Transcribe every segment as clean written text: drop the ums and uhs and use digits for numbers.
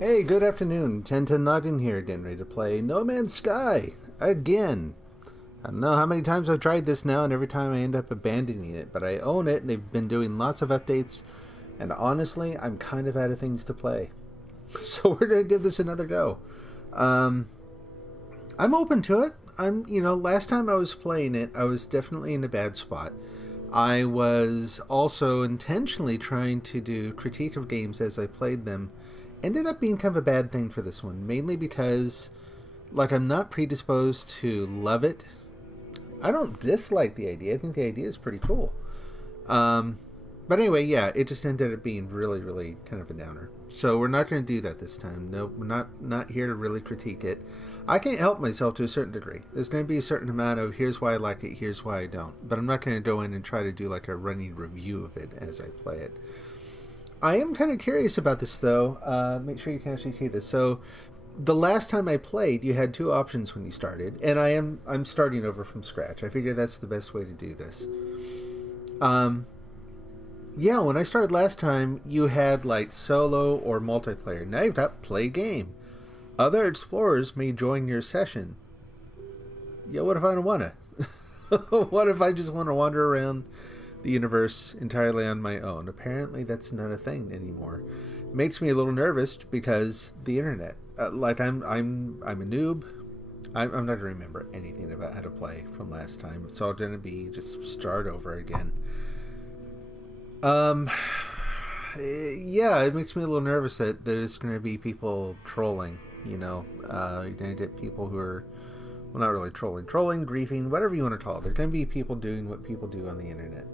Hey, good afternoon. 1010 Noggin here, getting ready to play No Man's Sky again. I don't know how many times I've tried this now, and every time I end up abandoning it, but I own it, and they've been doing lots of updates, and honestly, I'm kind of out of things to play. So we're going to give this another go. I'm open to it. Last time I was playing it, I was definitely in a bad spot. I was also intentionally trying to do critique of games as I played them. Ended up being kind of a bad thing for this one, mainly because, I'm not predisposed to love it. I don't dislike the idea. I think the idea is pretty cool. But anyway, yeah, it just ended up being really, really kind of a downer. So we're not going to do that this time. No, we're not here to really critique it. I can't help myself to a certain degree. There's going to be a certain amount of here's why I like it, here's why I don't. But I'm not going to go in and try to do like a running review of it as I play it. I am kind of curious about this, though. Make sure you can actually see this. So, the last time I played, you had two options when you started, and I'm starting over from scratch. I figure that's the best way to do this. Yeah, when I started last time, you had like solo or multiplayer. Now you've got play game. Other explorers may join your session. Yeah, what if I don't wanna? What if I just want to wander around the universe entirely on my own? Apparently that's not a thing anymore. Makes me a little nervous because the internet. I'm a noob. I'm not gonna remember anything about how to play from last time. It's all gonna be just start over again. Yeah, it makes me a little nervous that there's gonna be people trolling. You're gonna get people who are, well, not really trolling, griefing, whatever you want to call it. There's gonna be people doing what people do on the internet.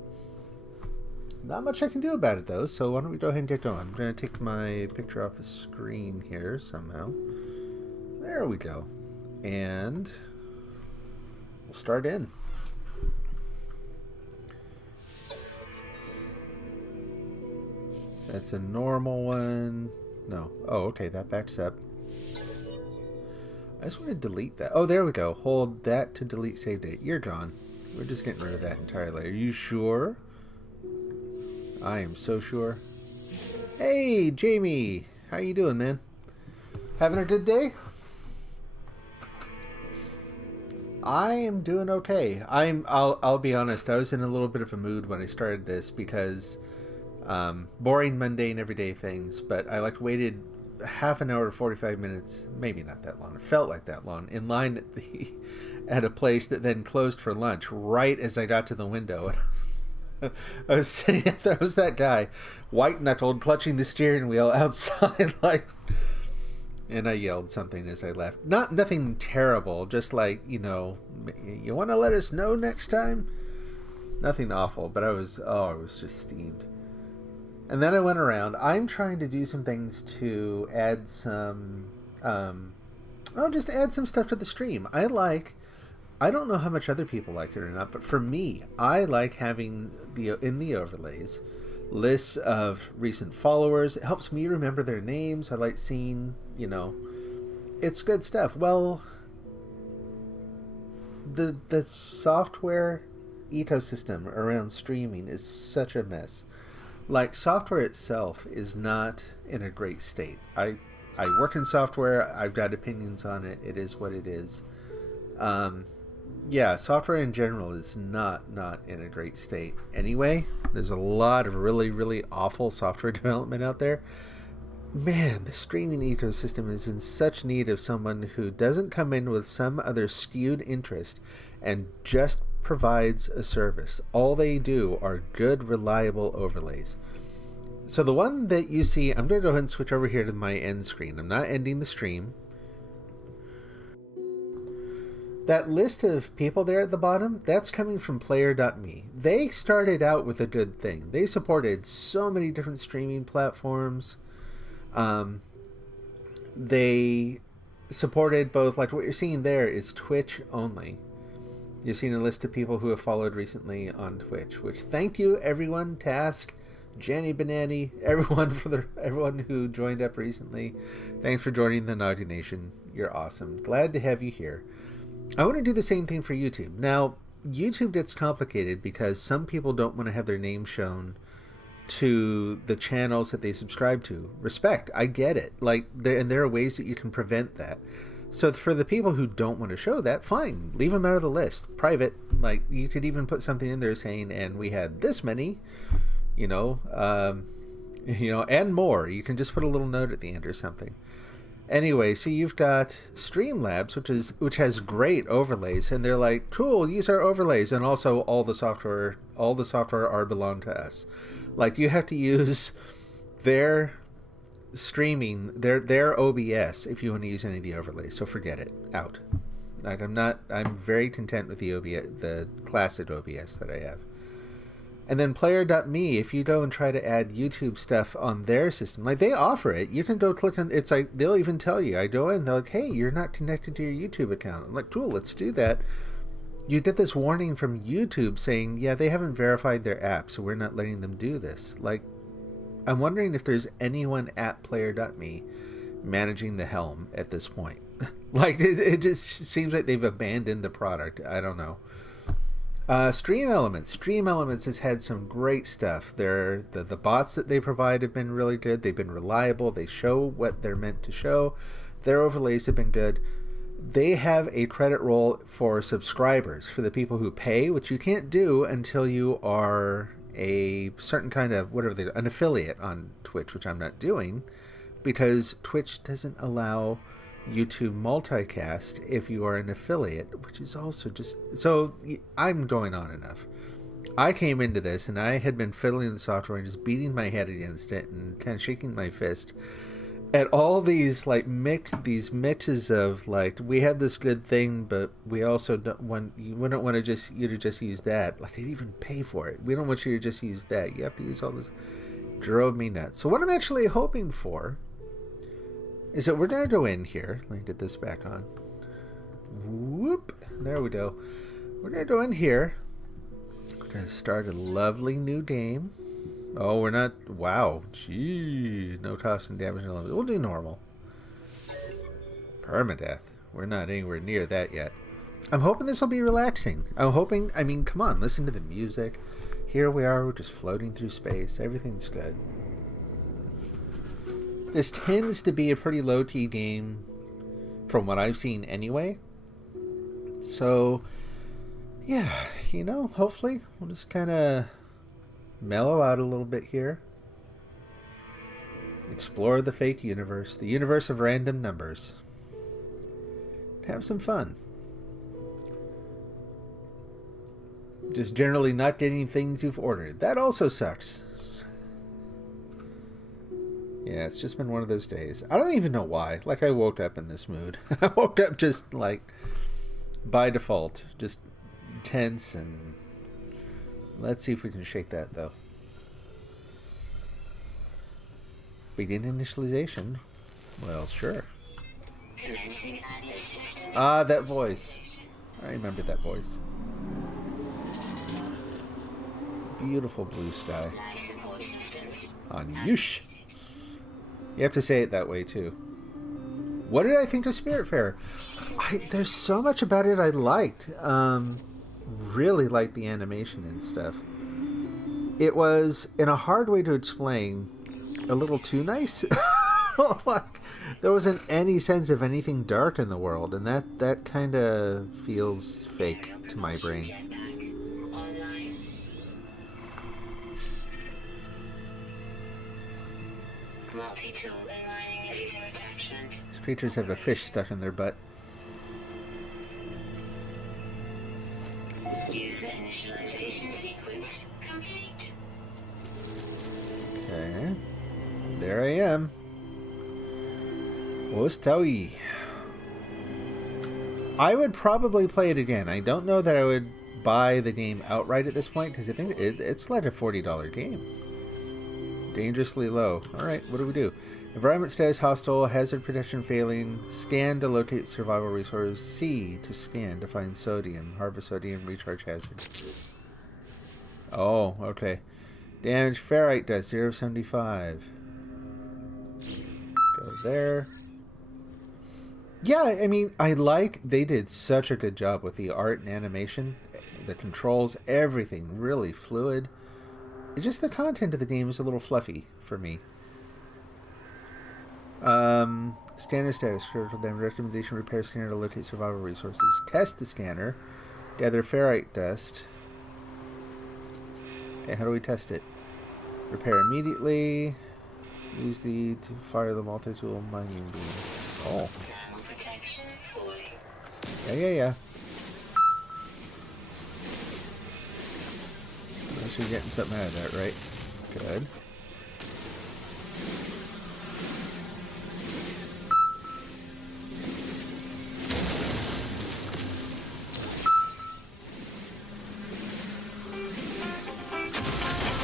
Not much I can do about it, though, so why don't we go ahead and get going. I'm going to take my picture off the screen here somehow. There we go. And we'll start in. That's a normal one. No. Oh, okay, that backs up. I just want to delete that. Oh, there we go. Hold that to delete save date. You're gone. We're just getting rid of that entirely. Are you sure? I am so sure. Hey, Jamie. How you doing, man? Having a good day? I am doing okay. I'll be honest. I was in a little bit of a mood when I started this because boring, mundane, everyday things. But I waited half an hour to 45 minutes, maybe not that long. It felt like that long in line at a place that then closed for lunch right as I got to the window. I was sitting there, I was that guy, white-knuckled, clutching the steering wheel outside, and I yelled something as I left. Nothing terrible, just you want to let us know next time? Nothing awful, but I was just steamed. And then I went around. I'm trying to do some things to add some, just add some stuff to the stream. I don't know how much other people like it or not, but for me, I like having in the overlays lists of recent followers. It helps me remember their names. I like seeing, it's good stuff. Well, the software ecosystem around streaming is such a mess. Software itself is not in a great state. I work in software. I've got opinions on it. It is what it is. Yeah, software in general is not in a great state. Anyway, there's a lot of really, really awful software development out there. Man, the streaming ecosystem is in such need of someone who doesn't come in with some other skewed interest and just provides a service. All they do are good, reliable overlays. So the one that you see, I'm going to go ahead and switch over here to my end screen. I'm not ending the stream. That list of people there at the bottom, that's coming from player.me. They started out with a good thing. They supported so many different streaming platforms. They supported both, what you're seeing there is Twitch only. You're seeing a list of people who have followed recently on Twitch, which thank you everyone, Task, Janny Banani, everyone who joined up recently. Thanks for joining the Naughty Nation. You're awesome. Glad to have you here. I want to do the same thing for YouTube. Now, YouTube gets complicated because some people don't want to have their name shown to the channels that they subscribe to. Respect. I get it. Like, there are ways that you can prevent that. So for the people who don't want to show that, fine. Leave them out of the list. Private. Like, you could even put something in there saying, and we had this many, and more. You can just put a little note at the end or something. Anyway, so you've got Streamlabs, which has great overlays, and they're like, cool, use our overlays, and also all the software are belong to us. Like, you have to use their streaming, their OBS if you want to use any of the overlays. So forget it. Out. Like, I'm very content with the OBS, the classic OBS that I have. And then player.me, if you go and try to add YouTube stuff on their system, like, they offer it. You can go click on, it's like, they'll even tell you. I go in, they're like, hey, you're not connected to your YouTube account. I'm like, cool, let's do that. You get this warning from YouTube saying, yeah, they haven't verified their app, so we're not letting them do this. Like, I'm wondering if there's anyone at player.me managing the helm at this point. Like, it just seems like they've abandoned the product. I don't know. Stream Elements has had some great stuff. The bots that they provide have been really good. They've been reliable. They show what they're meant to show. Their overlays have been good. They have a credit roll for subscribers, for the people who pay, which you can't do until you are a certain kind of, an affiliate on Twitch, which I'm not doing, because Twitch doesn't allow YouTube multicast if you are an affiliate, which is also just, so I'm going on enough. I came into this and I had been fiddling with the software and just beating my head against it and kind of shaking my fist at all these mixes of, like, we have this good thing, but we also don't want you to just use that. Like, I'd even pay for it. We don't want you to just use that. You have to use all this. Drove me nuts. So what I'm actually hoping for is that we're going to go in here. Let me get this back on. Whoop. There we go. We're going to go in here. We're going to start a lovely new game. Oh, we're not... Wow. Gee. No cost and damage. We'll do normal. Permadeath. We're not anywhere near that yet. I'm hoping this will be relaxing. I'm hoping... I mean, come on. Listen to the music. Here we are. We're just floating through space. Everything's good. This tends to be a pretty low-key game from what I've seen anyway. So, yeah, hopefully we'll just kind of mellow out a little bit here. Explore the fake universe, the universe of random numbers. Have some fun. Just generally not getting things you've ordered. That also sucks. Yeah, it's just been one of those days. I don't even know why. Like, I woke up in this mood. I woke up just, like, by default. Just tense, and let's see if we can shake that, though. Begin initialization. Well, sure. Ah, that voice. I remember that voice. Beautiful blue sky. On Yush. You have to say it that way, too. What did I think of Spiritfarer? There's so much about it I liked. Really liked the animation and stuff. It was, in a hard way to explain, a little too nice. Like, there wasn't any sense of anything dark in the world, and that kind of feels fake to my brain. Multi-tool and mining laser attachment. These creatures have a fish stuck in their butt. User initialization sequence complete. Okay. There I am. Ostawi. I would probably play it again. I don't know that I would buy the game outright at this point, because I think it's like a $40 game. Dangerously low. Alright, what do we do? Environment status hostile, hazard protection failing, scan to locate survival resource, C to scan to find sodium, harvest sodium, recharge hazard. Oh, okay. Damage ferrite does 0.75. Go there. Yeah, I mean, they did such a good job with the art and animation, the controls, everything really fluid. It's just the content of the game is a little fluffy for me. Scanner status. Critical damage. Recommendation: repair scanner to locate survival resources. Test the scanner. Gather ferrite dust. Okay, how do we test it? Repair immediately. Use to fire the multi-tool mining beam. Oh. Protection fully. Yeah. You're getting something out of that, right? Good.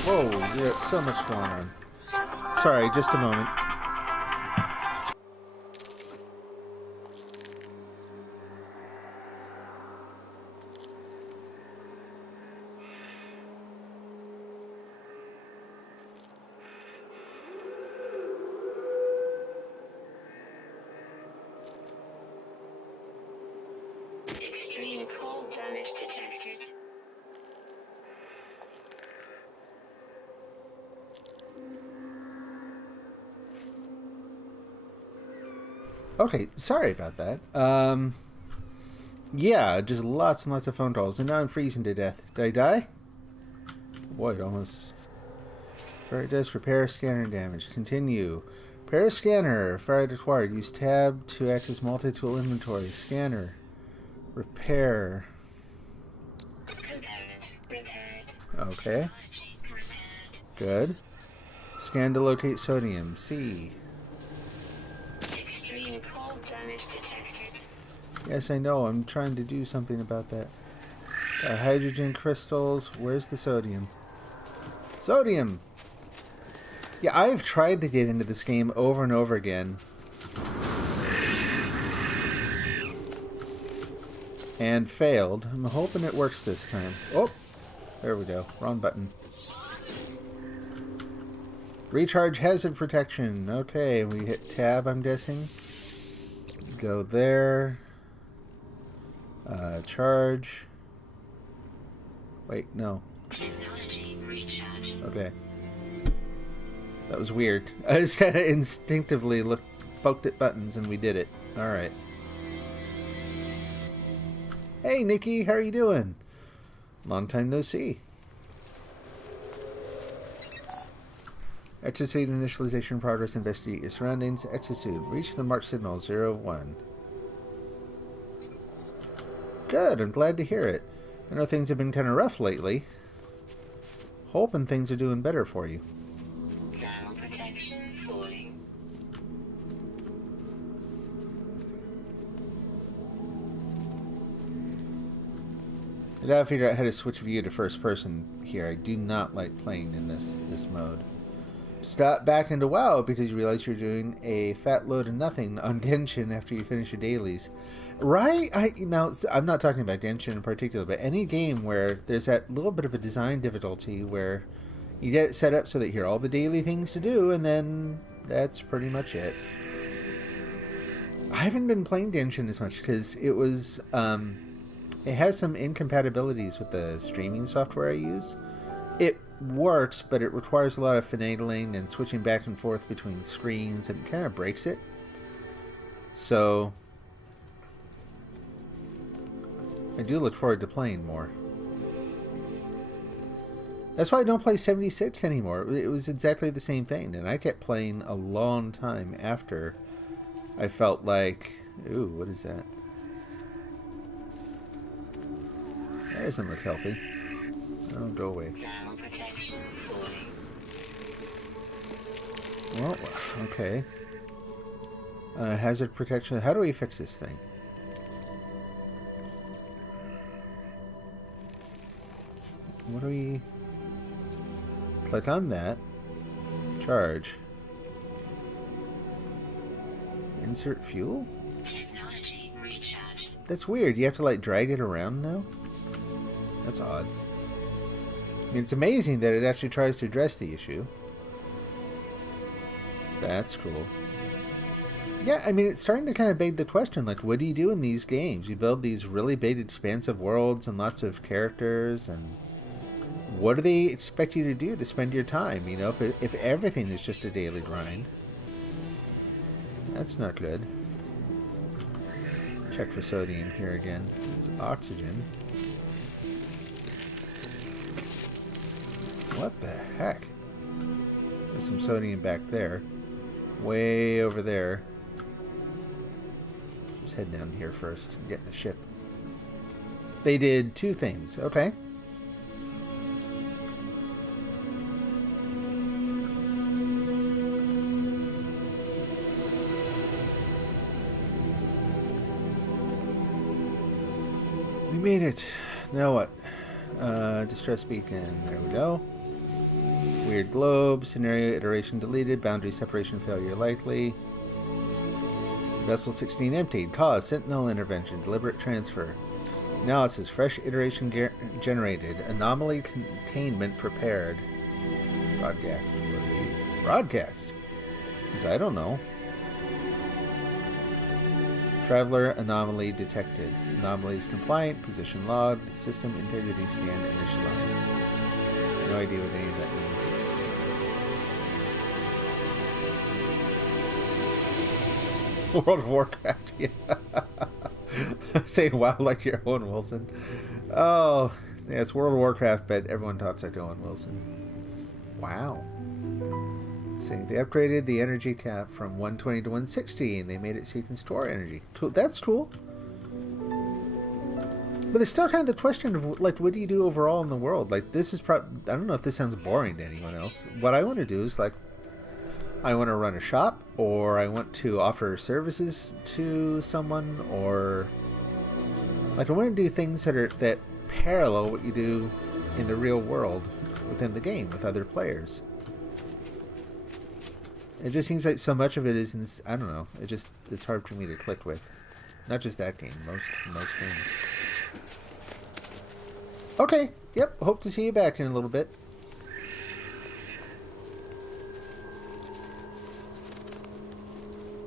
Whoa, you got so much going on. Sorry, just a moment. Extreme cold damage detected. Okay, sorry about that. Yeah, just lots and lots of phone calls, and now I'm freezing to death. Did I die? Boy, it almost... Ferrite dust, repair scanner damage. Continue. Repair scanner. Ferrite acquired. Use tab to access multi-tool inventory. Scanner. Repair. Component repaired. Okay. Technology repaired. Good. Scan to locate sodium. C. Extreme cold damage detected. Yes, I know. I'm trying to do something about that. Hydrogen crystals. Where's the sodium? Sodium! Yeah, I've tried to get into this game over and over again. And failed. I'm hoping it works this time. Oh! There we go. Wrong button. Recharge hazard protection. Okay, we hit tab, I'm guessing. Go there. Charge. Wait, no. Technology recharge. Okay. That was weird. I just kind of instinctively poked at buttons and we did it. Alright. Hey, Nikki, how are you doing? Long time no see. Exosuit initialization progress. Investigate your surroundings. Exosuit. Reach the marked signal 01. Good, I'm glad to hear it. I know things have been kind of rough lately. Hoping things are doing better for you. Thermal protection fully. I gotta figure out how to switch view to first person here. I do not like playing in this mode. Stop back into WoW because you realize you're doing a fat load of nothing on Genshin after you finish your dailies. Right? Now, I'm not talking about Genshin in particular, but any game where there's that little bit of a design difficulty where you get it set up so that here are all the daily things to do, and then that's pretty much it. I haven't been playing Genshin as much because it was... it has some incompatibilities with the streaming software I use. It works, but it requires a lot of finagling and switching back and forth between screens, and it kind of breaks it. So I do look forward to playing more. That's why I don't play 76 anymore. It was exactly the same thing, and I kept playing a long time after I felt like, ooh, what is that? That doesn't look healthy. Oh, go away. Thermal protection fully. Well, okay. Hazard protection. How do we fix this thing? What do we... Click on that. Charge. Insert fuel? Technology recharge. That's weird. You have to, like, drag it around now? That's odd. I mean, it's amazing that it actually tries to address the issue. That's cool. Yeah, I mean, it's starting to kind of beg the question, like, what do you do in these games? You build these really big, expansive worlds and lots of characters, and what do they expect you to do to spend your time? You know, if everything is just a daily grind. That's not good. Check for sodium here again. There's oxygen. What the heck? There's some sodium back there. Way over there. Just head down here first and get in the ship. They did two things. Okay. We made it. Now what? Distress beacon. There we go. Weird globe. Scenario iteration deleted. Boundary separation failure likely. Vessel 16 emptied. Cause sentinel intervention. Deliberate transfer. Analysis. Fresh iteration generated. Anomaly containment prepared. Broadcast. Broadcast. Because I don't know. Traveler anomaly detected. Anomalies compliant. Position logged. System integrity scan initialized. No idea what any of that means. World of Warcraft, yeah. Saying wow like you're Owen Wilson. Oh, yeah, it's World of Warcraft, but everyone talks like Owen Wilson. Wow. Let's see, they upgraded the energy cap from 120 to 160, and they made it so you can store energy. That's cool. But there's still kind of the question of, like, what do you do overall in the world? Like, this is I don't know if this sounds boring to anyone else. What I want to do is, like, I want to run a shop, or I want to offer services to someone, or like I want to do things that parallel what you do in the real world within the game with other players. It just seems like so much of it is I don't know. It's hard for me to click with. Not just that game, most games. Okay, yep. Hope to see you back in a little bit.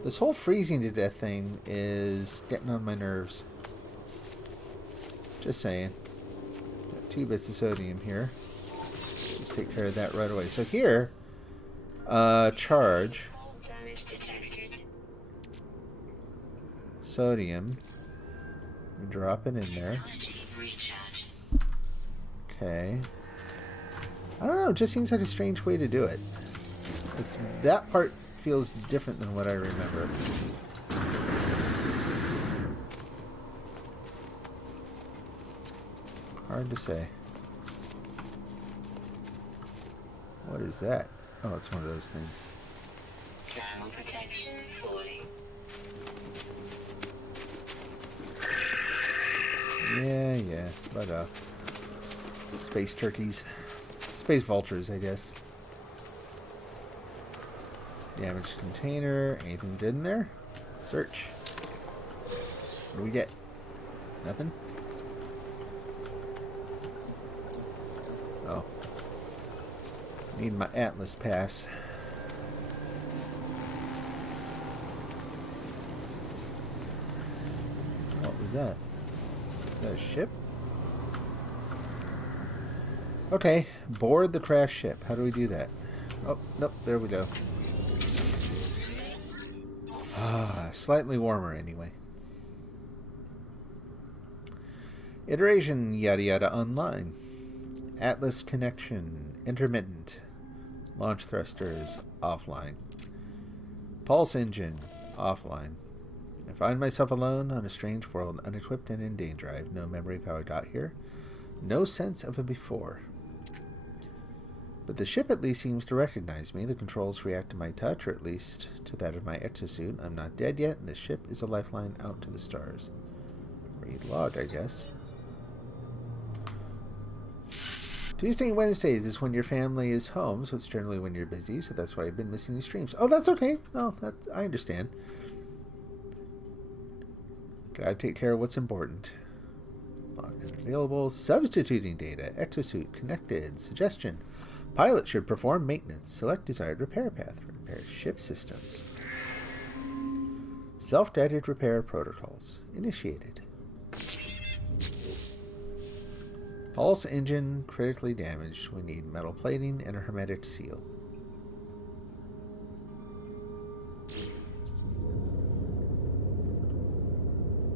This whole freezing to death thing is getting on my nerves. Just saying. Got 2 bits of sodium here. Just take care of that right away. So here, charge. Damage detected. Sodium. Drop it in there. Okay. I don't know, it just seems like a strange way to do it. That part feels different than what I remember. Hard to say. What is that? Oh, it's one of those things. Thermal protection falling. Yeah. But, space turkeys. Space vultures, I guess. Damaged container. Anything good in there? Search. What do we get? Nothing? Oh. Need my Atlas pass. What was that? Is that a ship? Okay. Board the crashed ship. How do we do that? Oh, nope. There we go. Slightly warmer anyway. Iteration yada yada online. Atlas connection intermittent. Launch thrusters offline. Pulse engine offline. I find myself alone on a strange world, unequipped and in danger. I have no memory of how I got here. No sense of a before. But the ship at least seems to recognize me. The controls react to my touch, or at least to that of my exosuit. I'm not dead yet, and the ship is a lifeline out to the stars. Read log, I guess. Tuesday and Wednesdays is when your family is home, so it's generally when you're busy, so that's why I've been missing these streams. Oh, that's okay. Oh, I understand. Gotta take care of what's important. Logged in available. Substituting data. Exosuit connected. Suggestion. Pilot should perform maintenance. Select desired repair path for repair ship systems. Self-guided repair protocols. Initiated. Pulse engine critically damaged. We need metal plating and a hermetic seal.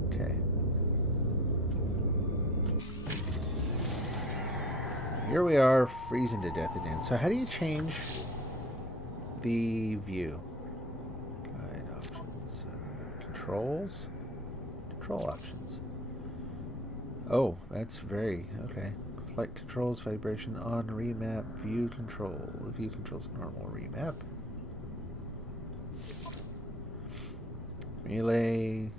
Okay. Here we are, freezing to death again. So how do you change the view? Guide options. Controls? Control options. Oh, that's very... okay. Flight controls, vibration on, remap, view control. View controls normal, remap. Relay,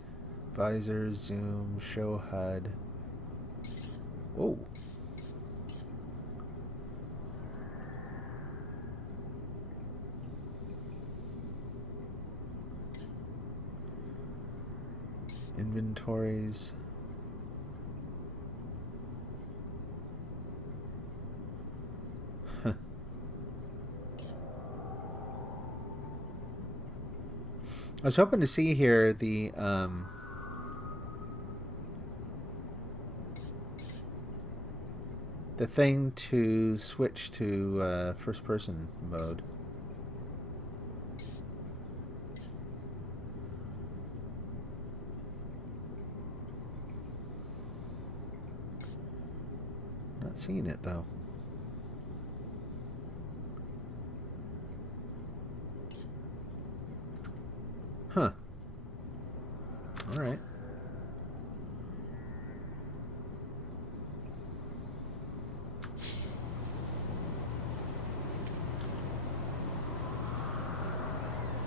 visor, zoom, show HUD. Whoa. Inventories. I was hoping to see here the thing to switch to first person mode. Not seeing it though. Huh. Alright.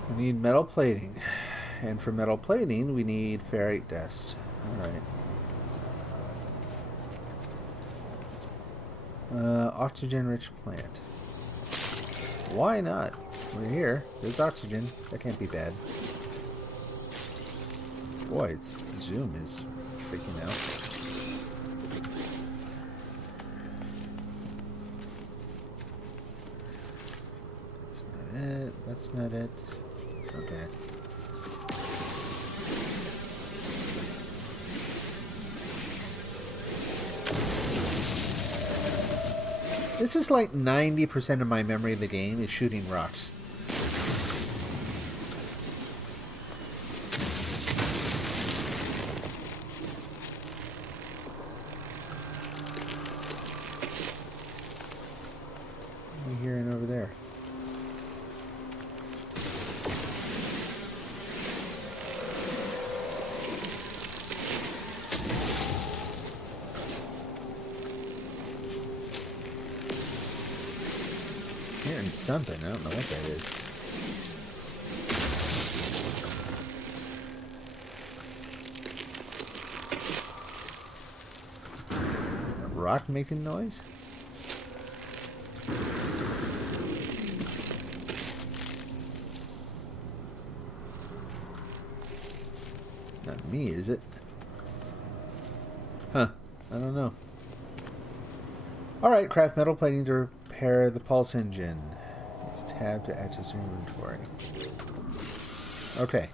We need metal plating. And for metal plating, we need ferrite dust. Alright. Oxygen-rich plant. Why not? We're here. There's oxygen. That can't be bad. Boy, its zoom is freaking out. That's not it. That's not it. Okay. This is like 90% of my memory of the game is shooting rocks. What are you hearing over there? Hearing something. I don't know what that is. A rock making noise? It's not me, is it? Huh. I don't know. Alright, craft metal plating to repair the pulse engine. Use tab to access your inventory. Okay.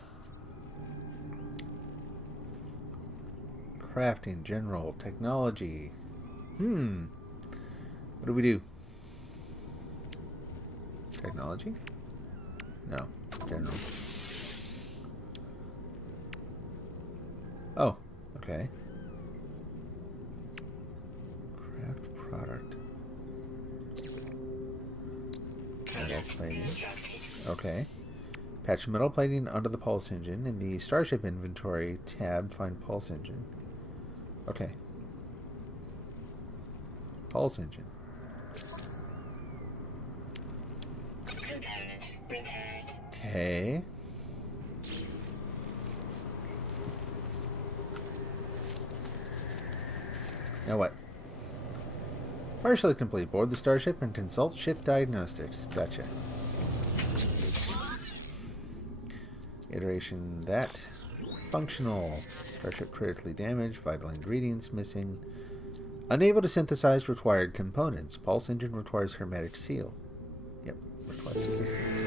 Crafting, general, technology. What do we do? Technology? No. General. Oh, okay. Craft product. Metal plating. Okay. Patch metal plating under the pulse engine. In the Starship inventory tab, find pulse engine. Okay. Pulse engine. Component repaired. Okay. Now what? Partially complete. Board the Starship and consult ship diagnostics. Gotcha. Iteration that. Functional. Starship critically damaged. Vital ingredients missing. Unable to synthesize required components. Pulse engine requires hermetic seal. Yep. Request assistance.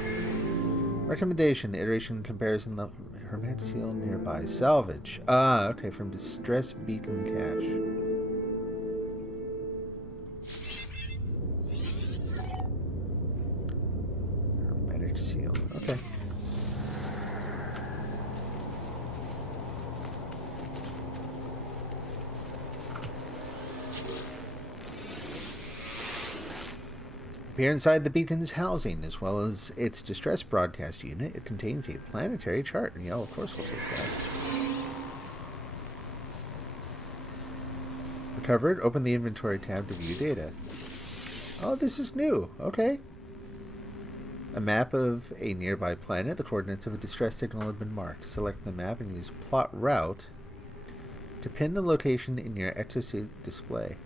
Recommendation. Iteration comparison. The hermetic seal nearby. Salvage. Ah, okay. From distress beacon cache. Here inside the beacon's housing, as well as its distress broadcast unit, it contains a planetary chart. And yeah, of course we'll take that. Recovered. Open the inventory tab to view data. Oh, this is new. Okay. A map of a nearby planet. The coordinates of a distress signal have been marked. Select the map and use plot route to pin the location in your exosuit display.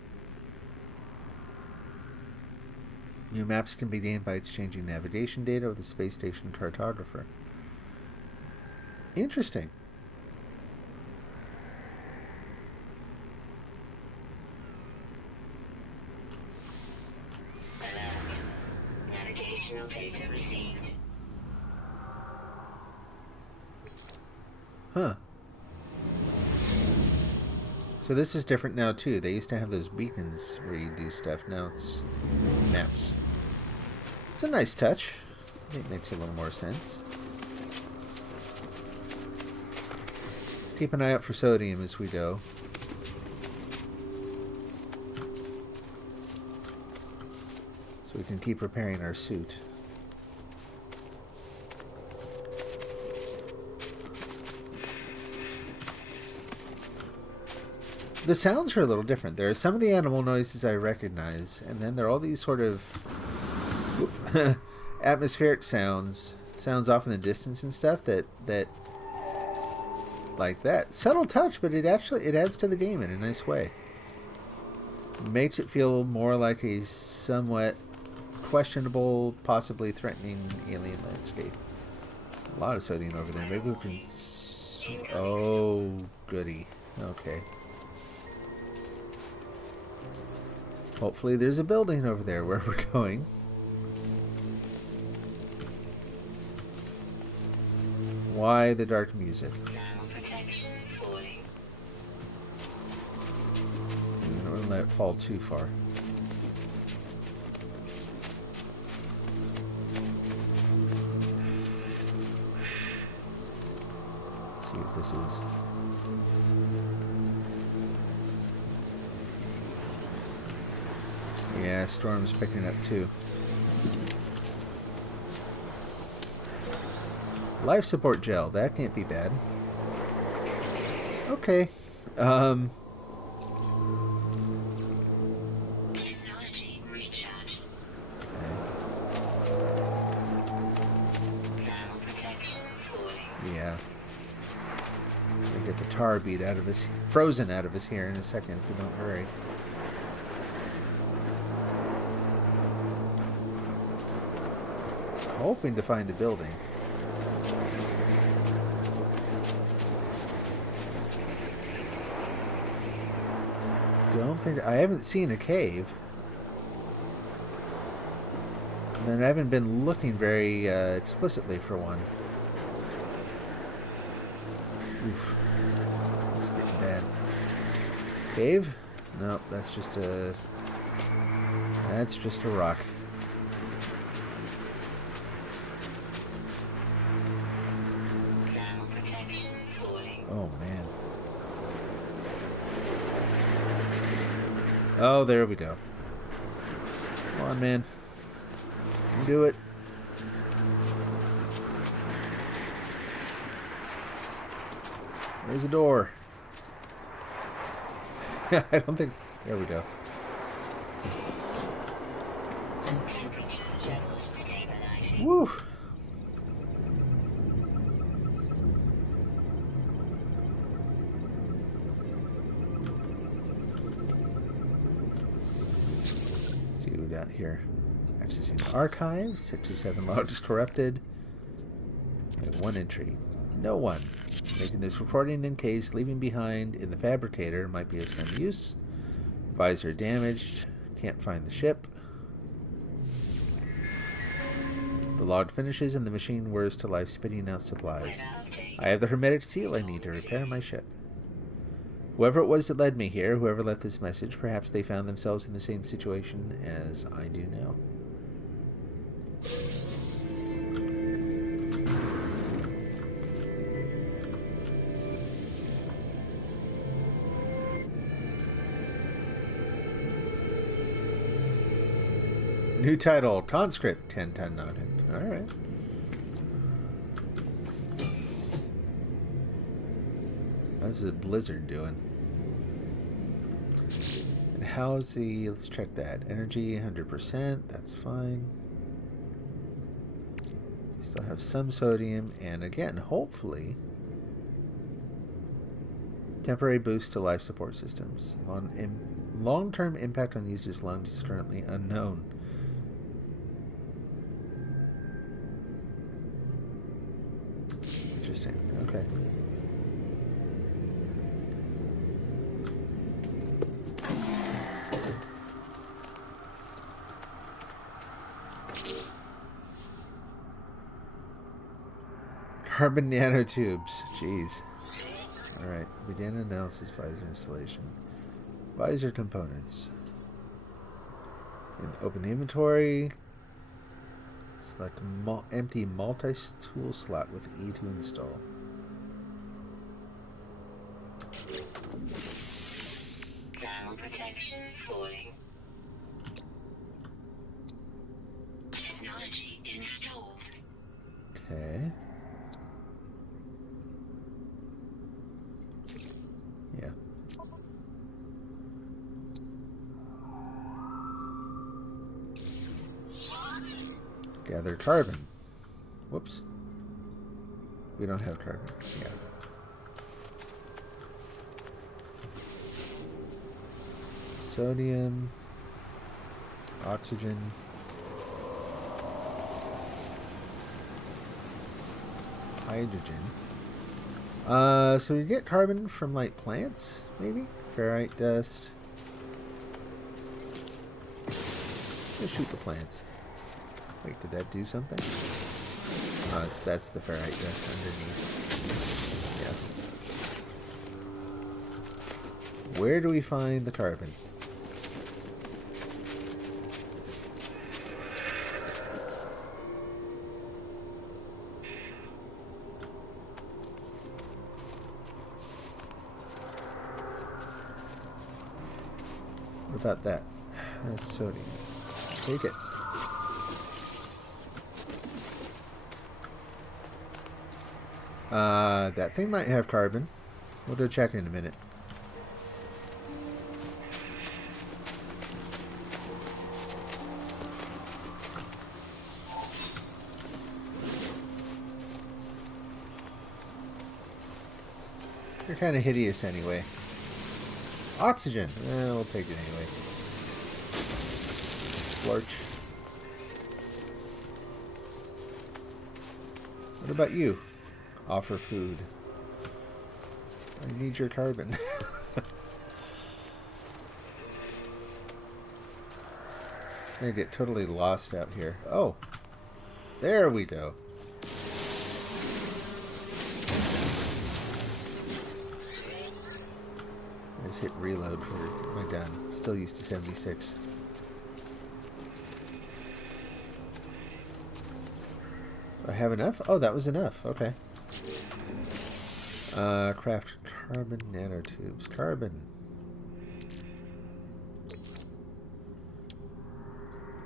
New maps can be gained by exchanging navigation data with the space station cartographer. Interesting. Alert. Navigational data received. Huh. So this is different now too. They used to have those beacons where you do stuff. Now it's maps. It's a nice touch. It makes a little more sense. Let's keep an eye out for sodium as we go. So we can keep repairing our suit. The sounds are a little different. There are some of the animal noises I recognize, and then there are all these sort of atmospheric sounds off in the distance and stuff that like that. Subtle touch, but it adds to the game in a nice way. Makes it feel more like a somewhat questionable, possibly threatening alien landscape. A lot of sodium over there. Maybe we can... Oh, goody. Okay. Hopefully there's a building over there where we're going. Why the dark music? Thermal protection falling. I don't want to let it fall too far. See what this is. Yeah, storm's picking up too. Life support gel, that can't be bad. Okay. Technology recharge. Thermal protection falling. Yeah. We'll get the tar bead out of us, frozen out of us here in a second if we don't hurry. Hoping to find a building. Don't think I haven't seen a cave. And then I haven't been looking very explicitly for one. Oof. It's getting bad. Cave? Nope, that's just a rock. Thermal protection falling. Oh man. Oh, there we go. Come on, man. You can do it. There's a door. I don't think... There we go. Temperature levels stabilizing. Woo! See what we got here. Accessing archives. 627 logs corrupted. We have one entry. No one. Making this recording in case leaving behind in the fabricator might be of some use. Visor damaged. Can't find the ship. The log finishes and the machine whirs to life, spitting out supplies. I have the hermetic seal I need to repair my ship. Whoever it was that led me here, whoever left this message, perhaps they found themselves in the same situation as I do now. New title, Conscript, 1010 Noggin. Alright. How's the blizzard doing? And how's the... Let's check that. Energy, 100%. That's fine. Still have some sodium. And again, hopefully... Temporary boost to life support systems. Long-term impact on users' lungs is currently unknown. Interesting. Okay. Carbon nanotubes. Jeez. Alright. Begin analysis visor installation. Visor components. Open the inventory. Select empty multi-tool slot with E to install. Thermal protection falling. Technology installed. Okay. Yeah. Gather carbon. Whoops. We don't have carbon. Yeah. Sodium. Oxygen. Hydrogen. So we get carbon from, like, plants, maybe? Ferrite dust. Let's shoot the plants. Wait, did that do something? Oh, that's the ferrite dust underneath. Yeah. Where do we find the carbon? What about that? That's sodium. Take it. That thing might have carbon. We'll go check in a minute. You're kind of hideous anyway. Oxygen. We'll take it anyway. Splorch. What about you? Offer food. I need your carbon. I'm gonna get totally lost out here. Oh! There we go. I just hit reload for my gun. Still used to 76. Do I have enough? Oh, that was enough. Okay. Craft carbon nanotubes. Carbon.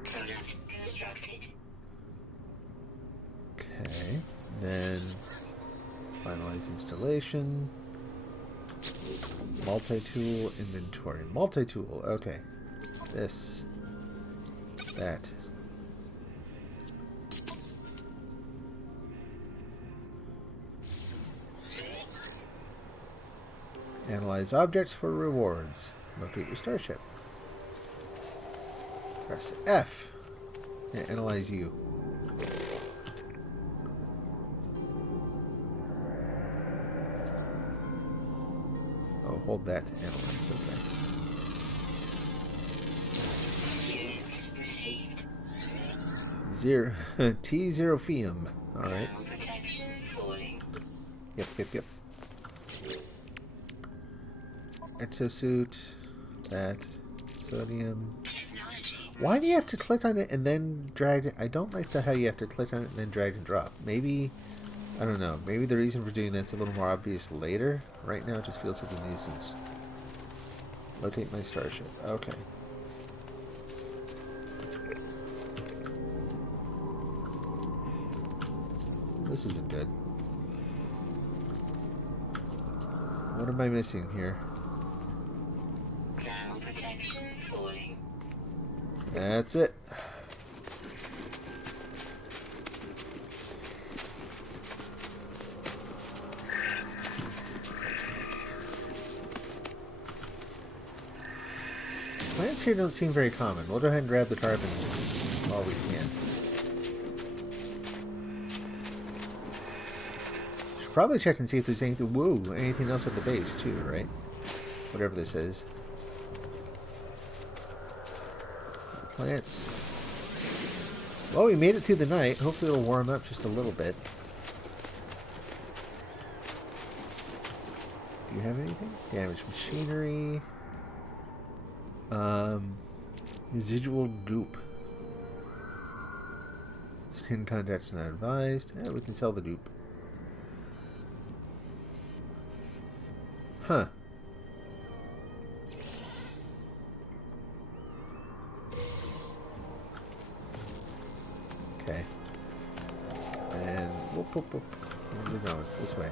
Product constructed. Okay. Then finalize installation. Multi-tool inventory. Multi-tool. Okay. This. That. Analyze objects for rewards. Locate your starship. Press F. Yeah, analyze you. Oh, hold that to analyze. Units received. Okay. T0 Fium. Alright. Thermal protection falling. Yep. Exosuit. That. Sodium. Technology. Why do you have to click on it and then drag it? I don't like how you have to click on it and then drag and drop. Maybe, I don't know. Maybe the reason for doing that's a little more obvious later. Right now it just feels like a nuisance. Locate my starship. Okay. this isn't good. What am I missing here? Thermal protection falling. That's it. Plants here don't seem very common. We'll go ahead and grab the carbon while we can. Should probably check and see if there's anything. Whoa, anything else at the base too, right? Whatever this is. Plants. Well, we made it through the night. Hopefully it'll warm up just a little bit. Do you have anything? Damaged machinery. Residual goop. Skin contacts not advised. Yeah, we can sell the goop. Huh. Okay. And whoop, whoop, whoop. Where are we going? This way.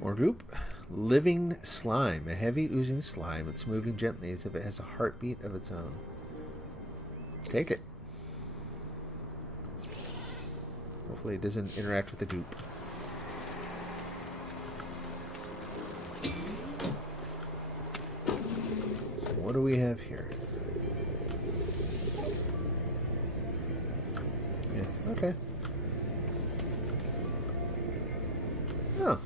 More goop. Living slime. A heavy oozing slime that's moving gently as if it has a heartbeat of its own. Take it. Hopefully it doesn't interact with the goop. So what do we have here? Yeah, okay. Oh.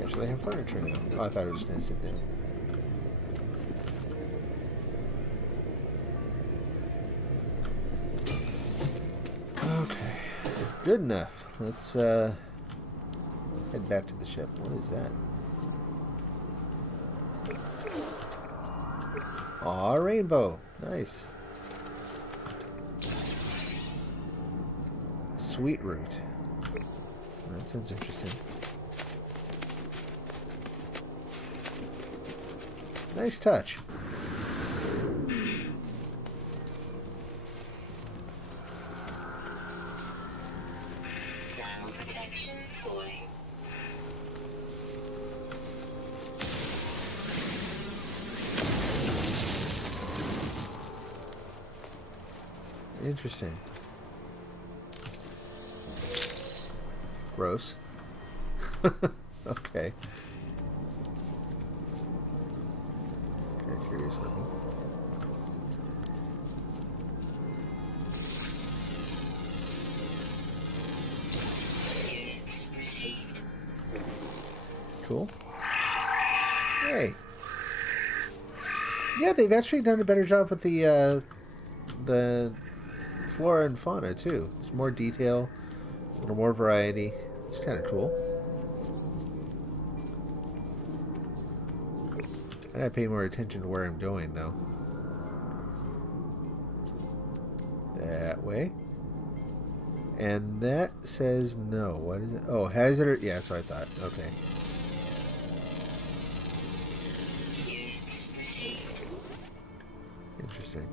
Actually have furniture now. Oh, I thought it was going to sit down. Okay. Good enough. Let's head back to the ship. What is that? Aw, rainbow. Nice. Sweet root. That sounds interesting. Nice touch. Thermal protection falling. Interesting. Gross. Okay. Very curious looking. Units received. Cool. Hey. Yeah, they've actually done a better job with the flora and fauna too. There's more detail, a little more variety. It's kind of cool. I gotta pay more attention to where I'm going, though. That way. And that says no. What is it? Oh, hazard. Yeah, so I thought. Okay. Units received. Interesting.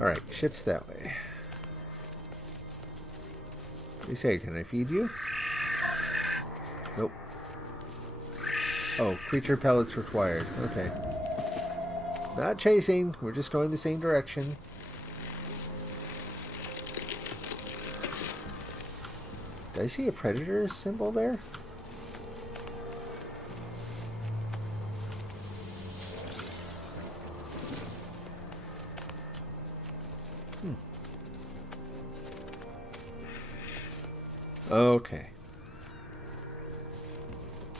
Alright, ship's that way. You say, can I feed you? Nope. Oh, creature pellets required. Okay. Not chasing. We're just going the same direction. Did I see a predator symbol there? Okay.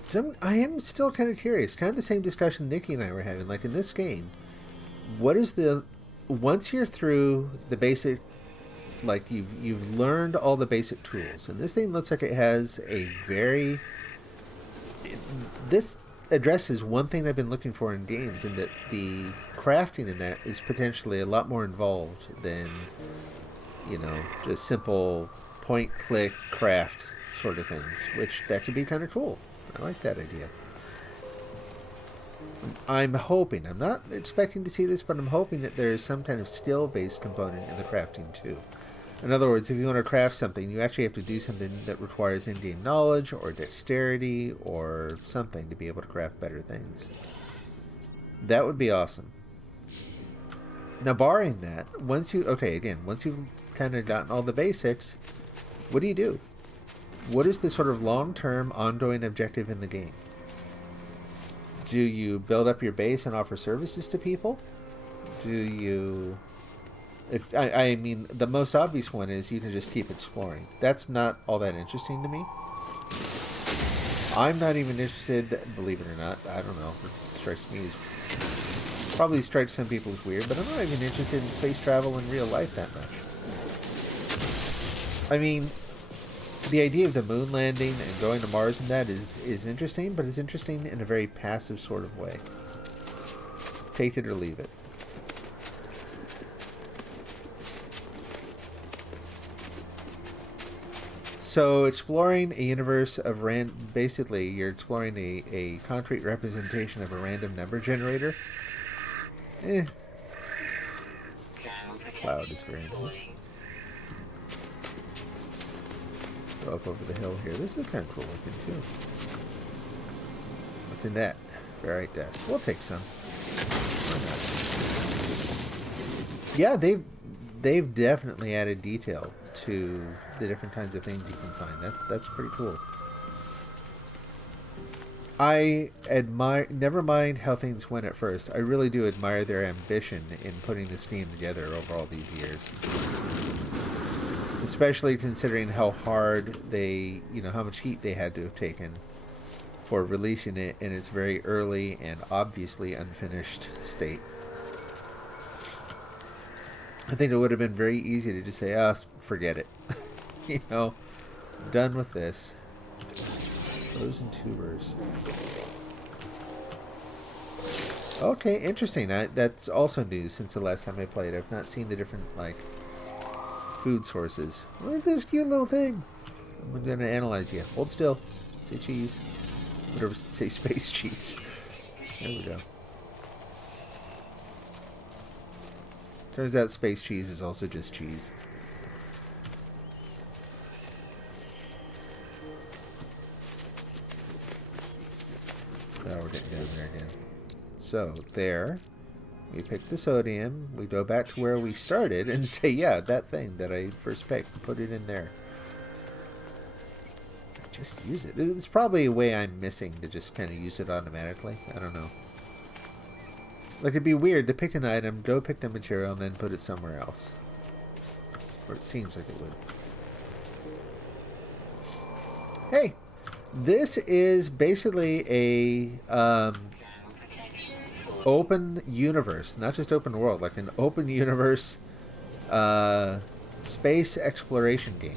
So I am still kind of curious. Kind of the same discussion Nikki and I were having. Like in this game, what is the... Once you're through the basic... Like you've learned all the basic tools. And this thing looks like it has a very... This addresses one thing I've been looking for in games, and that the crafting in that is potentially a lot more involved than, you know, just simple point-click craft sort of things, which that could be kind of cool. I like that idea. I'm hoping, I'm not expecting to see this, but I'm hoping that there's some kind of skill-based component in the crafting too. In other words, if you want to craft something, you actually have to do something that requires in-game knowledge or dexterity or something to be able to craft better things. That would be awesome. Now, barring that, once you've kind of gotten all the basics, what do you do? What is the sort of long-term, ongoing objective in the game? Do you build up your base and offer services to people? Do you... I mean, the most obvious one is you can just keep exploring. That's not all that interesting to me. I'm not even interested, believe it or not. I don't know. This strikes me as... Probably strikes some people as weird, but I'm not even interested in space travel in real life that much. I mean, the idea of the moon landing and going to Mars and that is interesting, but it's interesting in a very passive sort of way. Take it or leave it. So exploring a universe of basically you're exploring a concrete representation of a random number generator. Cloud is very nice. Go up over the hill here. This is kind of cool looking too. What's in that? Ferrite dust. We'll take some. Why not? Yeah, they've definitely added detail to the different kinds of things you can find. That's pretty cool. I admire, never mind how things went at first, I really do admire their ambition in putting this game together over all these years. Especially considering how hard they, how much heat they had to have taken for releasing it in its very early and obviously unfinished state. I think it would have been very easy to just say, forget it. Done with this. Frozen tubers. Okay, interesting. That's also new since the last time I played. I've not seen the different, food sources. Look at this cute little thing. I'm going to analyze you. Hold still. Say cheese. Whatever, say space cheese. There we go. Turns out space cheese is also just cheese. Oh, we're getting down there again. So, there. We pick the sodium. We go back to where we started and say, yeah, that thing that I first picked. Put it in there. Just use it. It's probably a way I'm missing to just kind of use it automatically. I don't know. Like, it'd be weird to pick an item, go pick the material, and then put it somewhere else. Or it seems like it would. Hey! This is basically a open universe, not just open world, like an open universe space exploration game.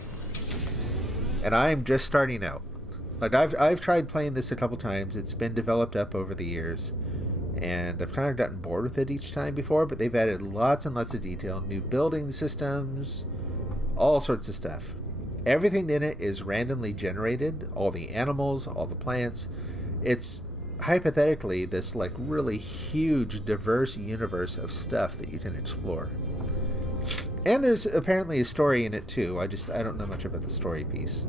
And I'm just starting out. Like, I've tried playing this a couple times. It's been developed up over the years. And I've kind of gotten bored with it each time before, but they've added lots and lots of detail, new building systems, all sorts of stuff. Everything in it is randomly generated, all the animals, all the plants. It's hypothetically this really huge, diverse universe of stuff that you can explore. And there's apparently a story in it too. I don't know much about the story piece.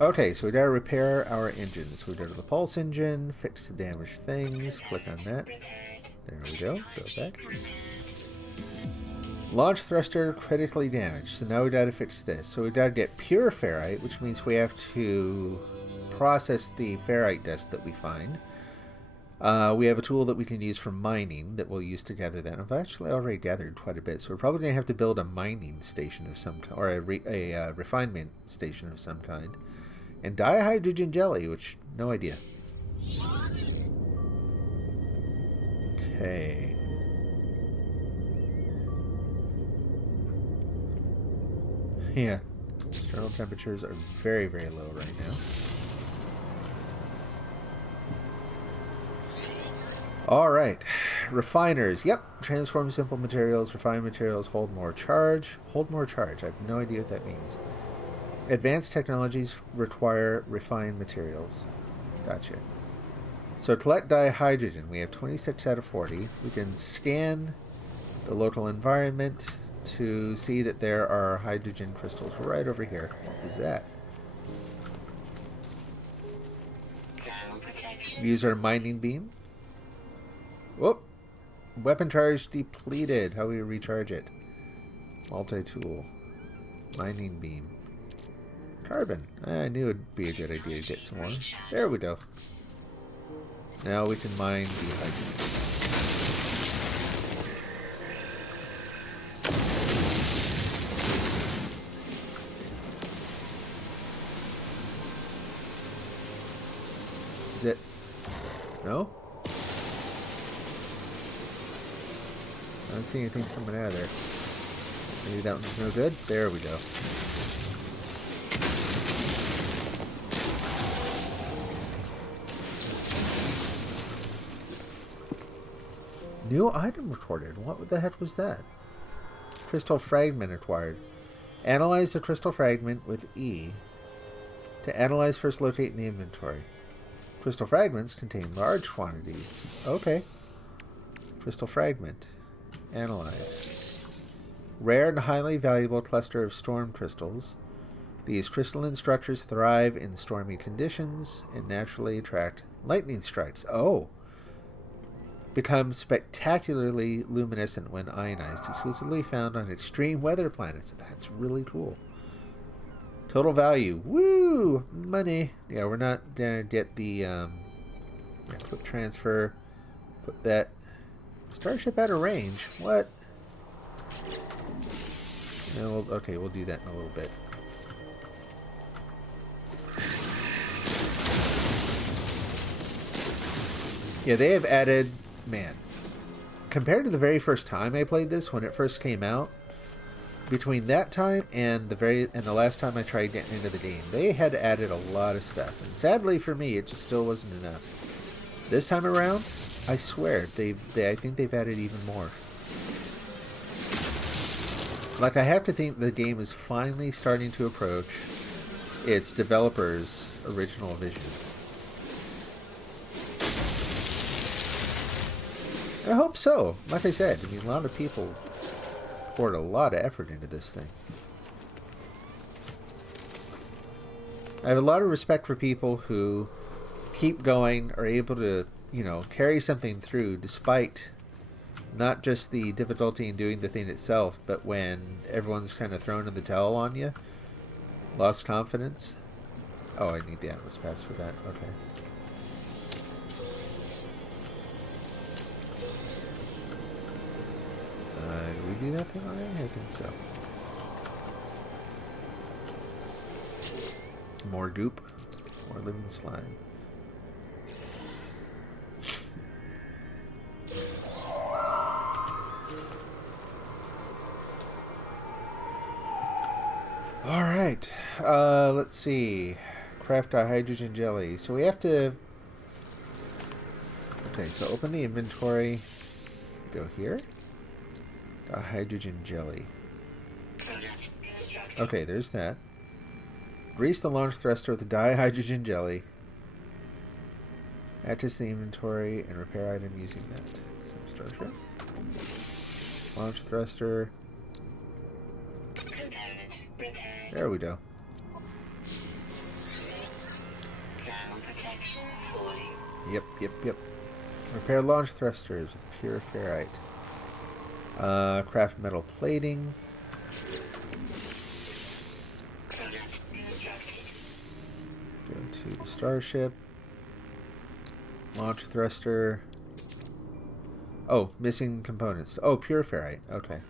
Okay, so we gotta repair our engines. So we go to the pulse engine, fix the damaged things, click on that. There we go, go back. Launch thruster critically damaged, so now we gotta fix this. So we gotta get pure ferrite, which means we have to process the ferrite dust that we find. We have a tool that we can use for mining that we'll use to gather that. I've actually already gathered quite a bit, so we're probably going to have to build a mining station of some kind, or a refinement station of some kind. And dihydrogen jelly, which, no idea. Okay. Yeah, external temperatures are very, very low right now. Alright, refiners. Yep, transform simple materials, refine materials, hold more charge. Hold more charge, I have no idea what that means. Advanced technologies require refined materials. Gotcha. So collect dihydrogen. We have 26 out of 40. We can scan the local environment to see that there are hydrogen crystals right over here. What is that? Use our mining beam. Whoop! Weapon charge depleted. How do we recharge it? Multi-tool. Mining beam. Carbon. I knew it would be a good idea to get some more. There we go. Now we can mine the hydrogen. Is it? No? I don't see anything coming out of there. Maybe that one's no good? There we go. New item recorded. What the heck was that? Crystal fragment acquired. Analyze the crystal fragment with E. To analyze, first locate in the inventory. Crystal fragments contain large quantities. Okay. Crystal fragment. Analyze. Rare and highly valuable cluster of storm crystals. These crystalline structures thrive in stormy conditions and naturally attract lightning strikes. Oh. Become spectacularly luminescent when ionized. Exclusively found on extreme weather planets. That's really cool. Total value. Woo! Money. Yeah, we're not gonna get the quick transfer. Put that starship out of range. What? No, okay, we'll do that in a little bit. Yeah, they have added, man, compared to the very first time I played this when it first came out, between that time and the last time I tried getting into the game, they had added a lot of stuff. And sadly for me, it just still wasn't enough. This time around, I swear, I think they've added even more. Like, I have to think the game is finally starting to approach its developer's original vision. I hope so. Like I said, I mean, a lot of people poured a lot of effort into this thing. I have a lot of respect for people who keep going, are able to, you know, carry something through despite not just the difficulty in doing the thing itself, but when everyone's kind of thrown in the towel on you. Lost confidence. Oh, I need the Atlas Pass for that. Okay. Did we do that thing already? I think so. More goop. More living slime. Alright. Let's see. Craft a hydrogen jelly. So we have to... Okay, so open the inventory. Go here. A hydrogen jelly. Okay, there's that. Grease the launch thruster with the dihydrogen jelly. Access the inventory and repair item using that. So starship. Launch thruster. There we go. Yep. Repair launch thrusters with pure ferrite. Craft metal plating. Go to the starship. Launch thruster. Oh, missing components. Oh, pure ferrite. Okay.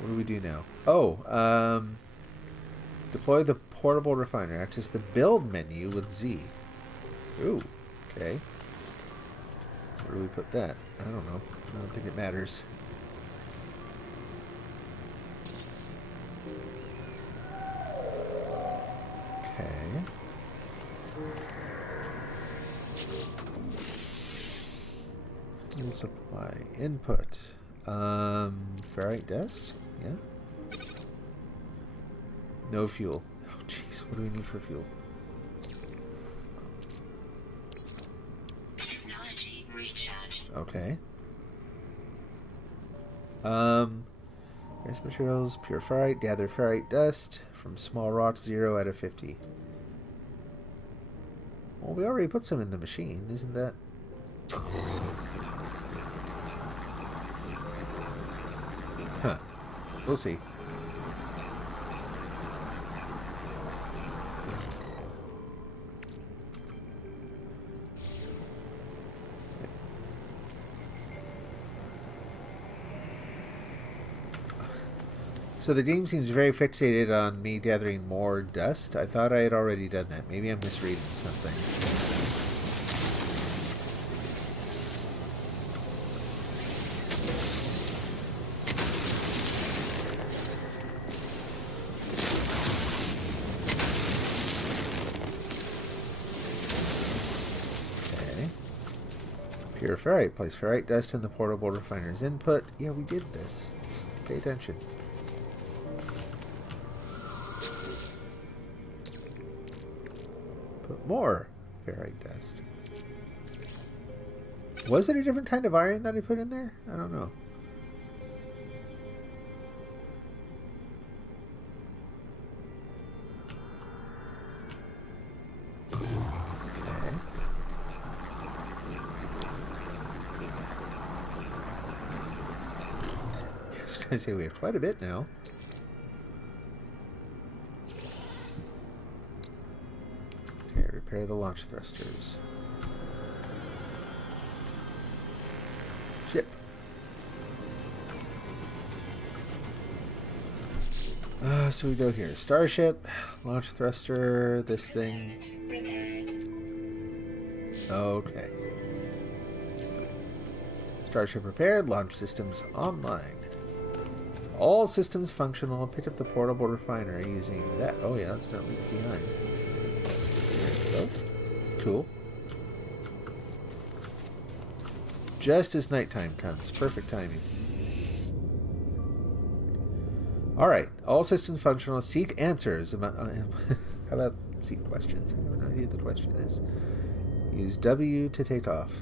What do we do now? Oh, deploy the portable refiner. Access the build menu with Z. Ooh, okay. Where do we put that? I don't know. I don't think it matters. Okay. Supply input. Ferrite dust? Yeah. No fuel. Oh jeez, what do we need for fuel? Recharge. Okay. Base materials, pure ferrite, gather ferrite dust from small rocks, 0 out of 50. Well, we already put some in the machine, isn't that? Huh. We'll see. So the game seems very fixated on me gathering more dust. I thought I had already done that. Maybe I'm misreading something. Okay. Pure ferrite. Place ferrite dust in the portable refiner's input. Yeah, we did this. Pay attention. Put more ferrite dust. Was it a different kind of iron that I put in there? I don't know. Okay. I was going to say we have quite a bit now. Repair the launch thrusters. Ship. So we go here. Starship, launch thruster, this thing. Okay. Starship repaired, launch systems online. All systems functional. Pick up the portable refiner using that. Oh yeah, let's not leave it behind. Oh, cool. Just as nighttime comes. Perfect timing. Alright. All systems functional. Seek answers. How about seek questions? I have no idea what the question is. Use W to take off.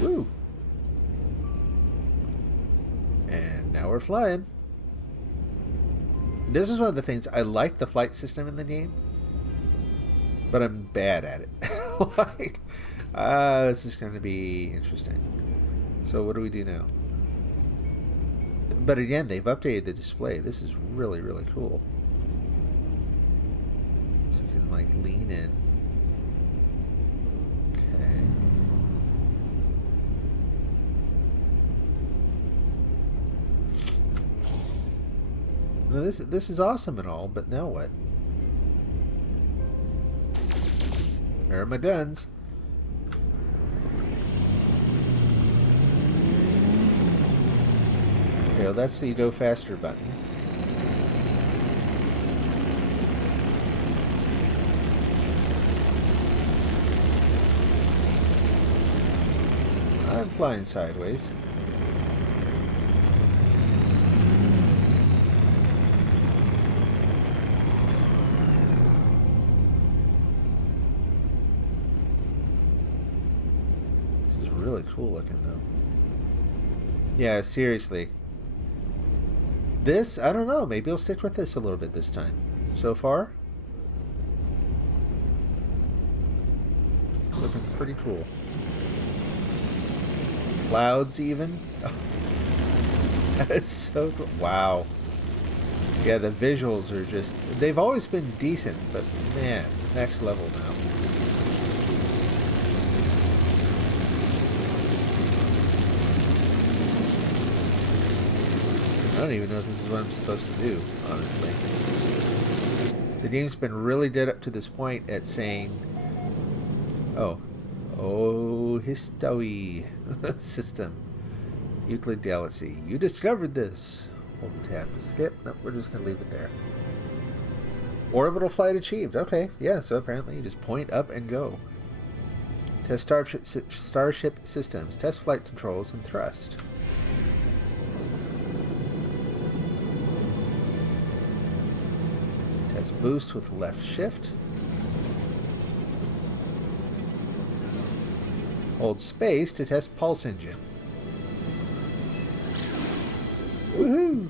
Woo! And now we're flying. This is one of the things I like the flight system in the game. But I'm bad at it. Like, this is going to be interesting. So what do we do now? But again, they've updated the display. This is really, really cool. So you can, like, lean in. Okay. Now this is awesome and all, but now what? Where are my guns? Okay, well that's the go faster button. I'm flying sideways. Really cool looking though. Yeah, seriously. This, I don't know, maybe I'll stick with this a little bit this time. So far, it's looking pretty cool. Clouds even. That is so cool. Wow. Yeah, the visuals are just, they've always been decent, but man, next level now. I don't even know if this is what I'm supposed to do, honestly. The game's been really good up to this point at saying, oh, history system. Euclid Galaxy. You discovered this. Hold tab to skip. Nope, we're just going to leave it there. Orbital flight achieved. Okay, yeah, so apparently you just point up and go. Test starship systems. Test flight controls and thrust. Test boost with left shift. Hold space to test pulse engine. Woohoo!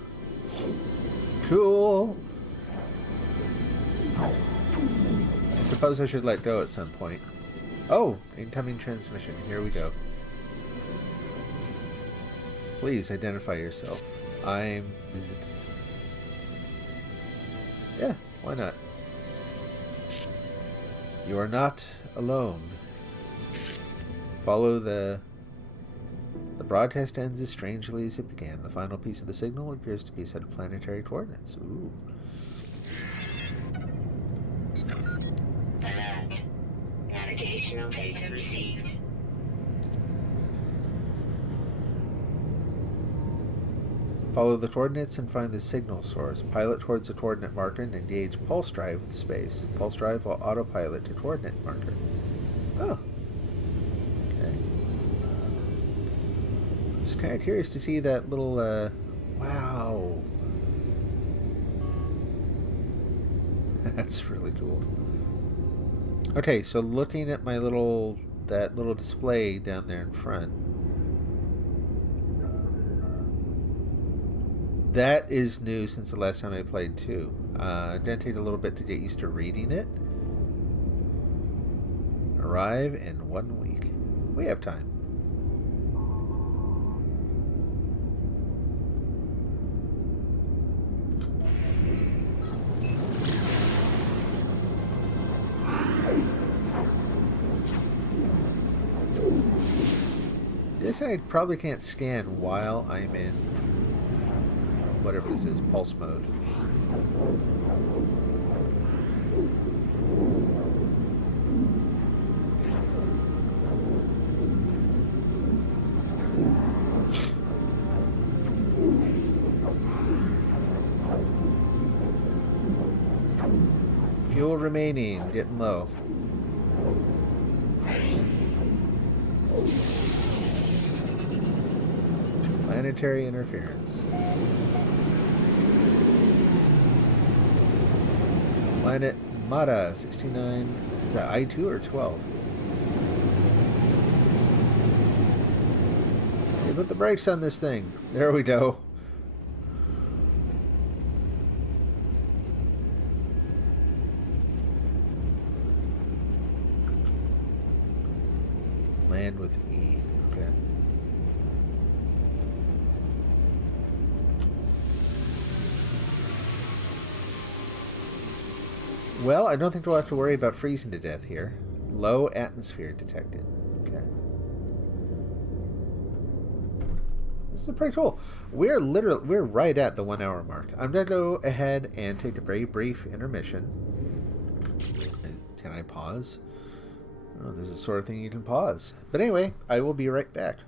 Cool! I suppose I should let go at some point. Oh! Incoming transmission. Here we go. Please identify yourself. I'm... Yeah, why not? You are not alone. Follow the broadcast ends as strangely as it began. The final piece of the signal appears to be a set of planetary coordinates. Ooh. Alert. Navigational data received. Follow the coordinates and find the signal source. Pilot towards the coordinate marker and engage pulse drive with space. Pulse drive will autopilot to coordinate marker. Oh. Okay. Just kind of curious to see that little, wow. That's really cool. Okay, so looking at my that little display down there in front. That is new since the last time I played too. It's gonna take a little bit to get used to reading it. Arrive in 1 week. We have time. Guess I probably can't scan while I'm in whatever this is, pulse mode. Fuel remaining, getting low. Planetary interference. Planet Mata 69. Is that I2 or 12? Okay, put the brakes on this thing. There we go. Land with E. Okay. Well, I don't think we'll have to worry about freezing to death here. Low atmosphere detected. Okay. This is pretty cool. We're right at the 1 hour mark. I'm gonna go ahead and take a very brief intermission. Can I pause? Oh, this is the sort of thing you can pause. But anyway, I will be right back.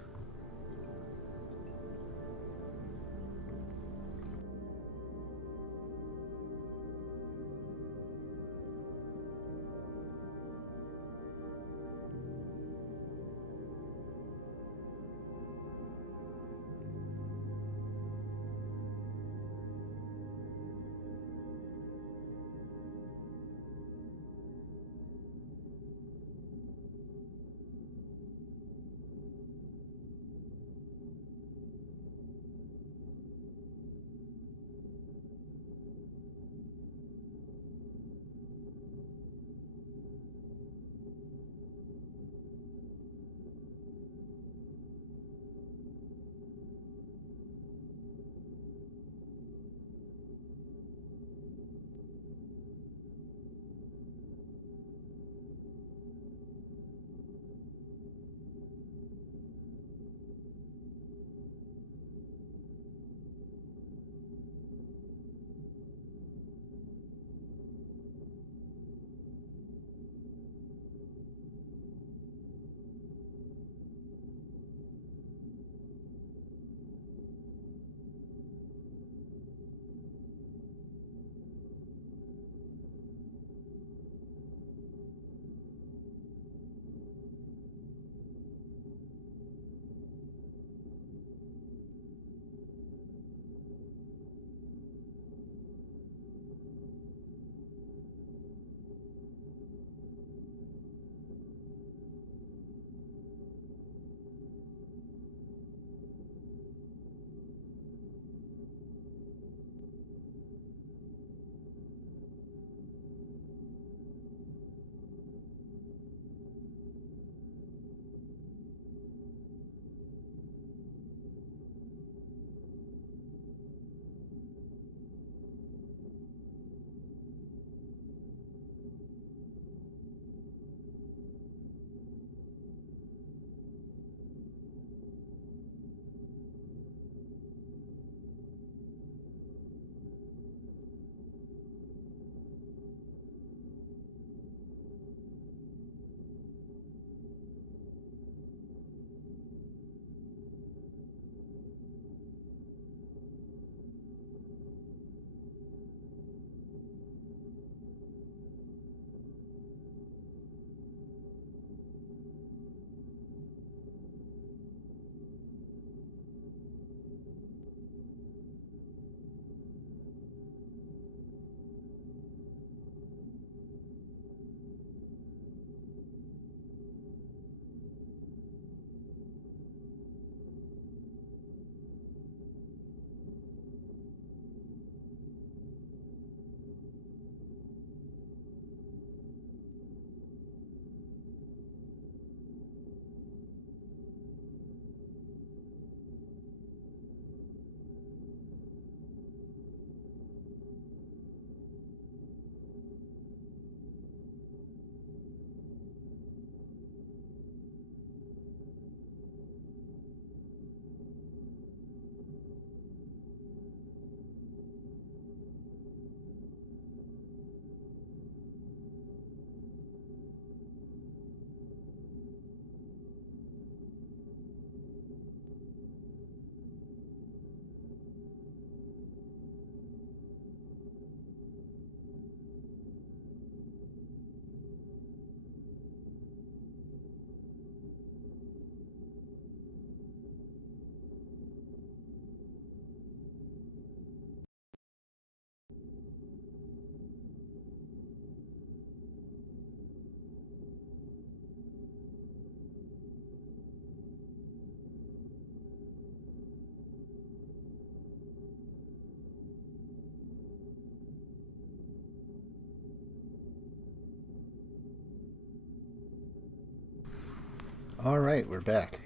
Alright, we're back.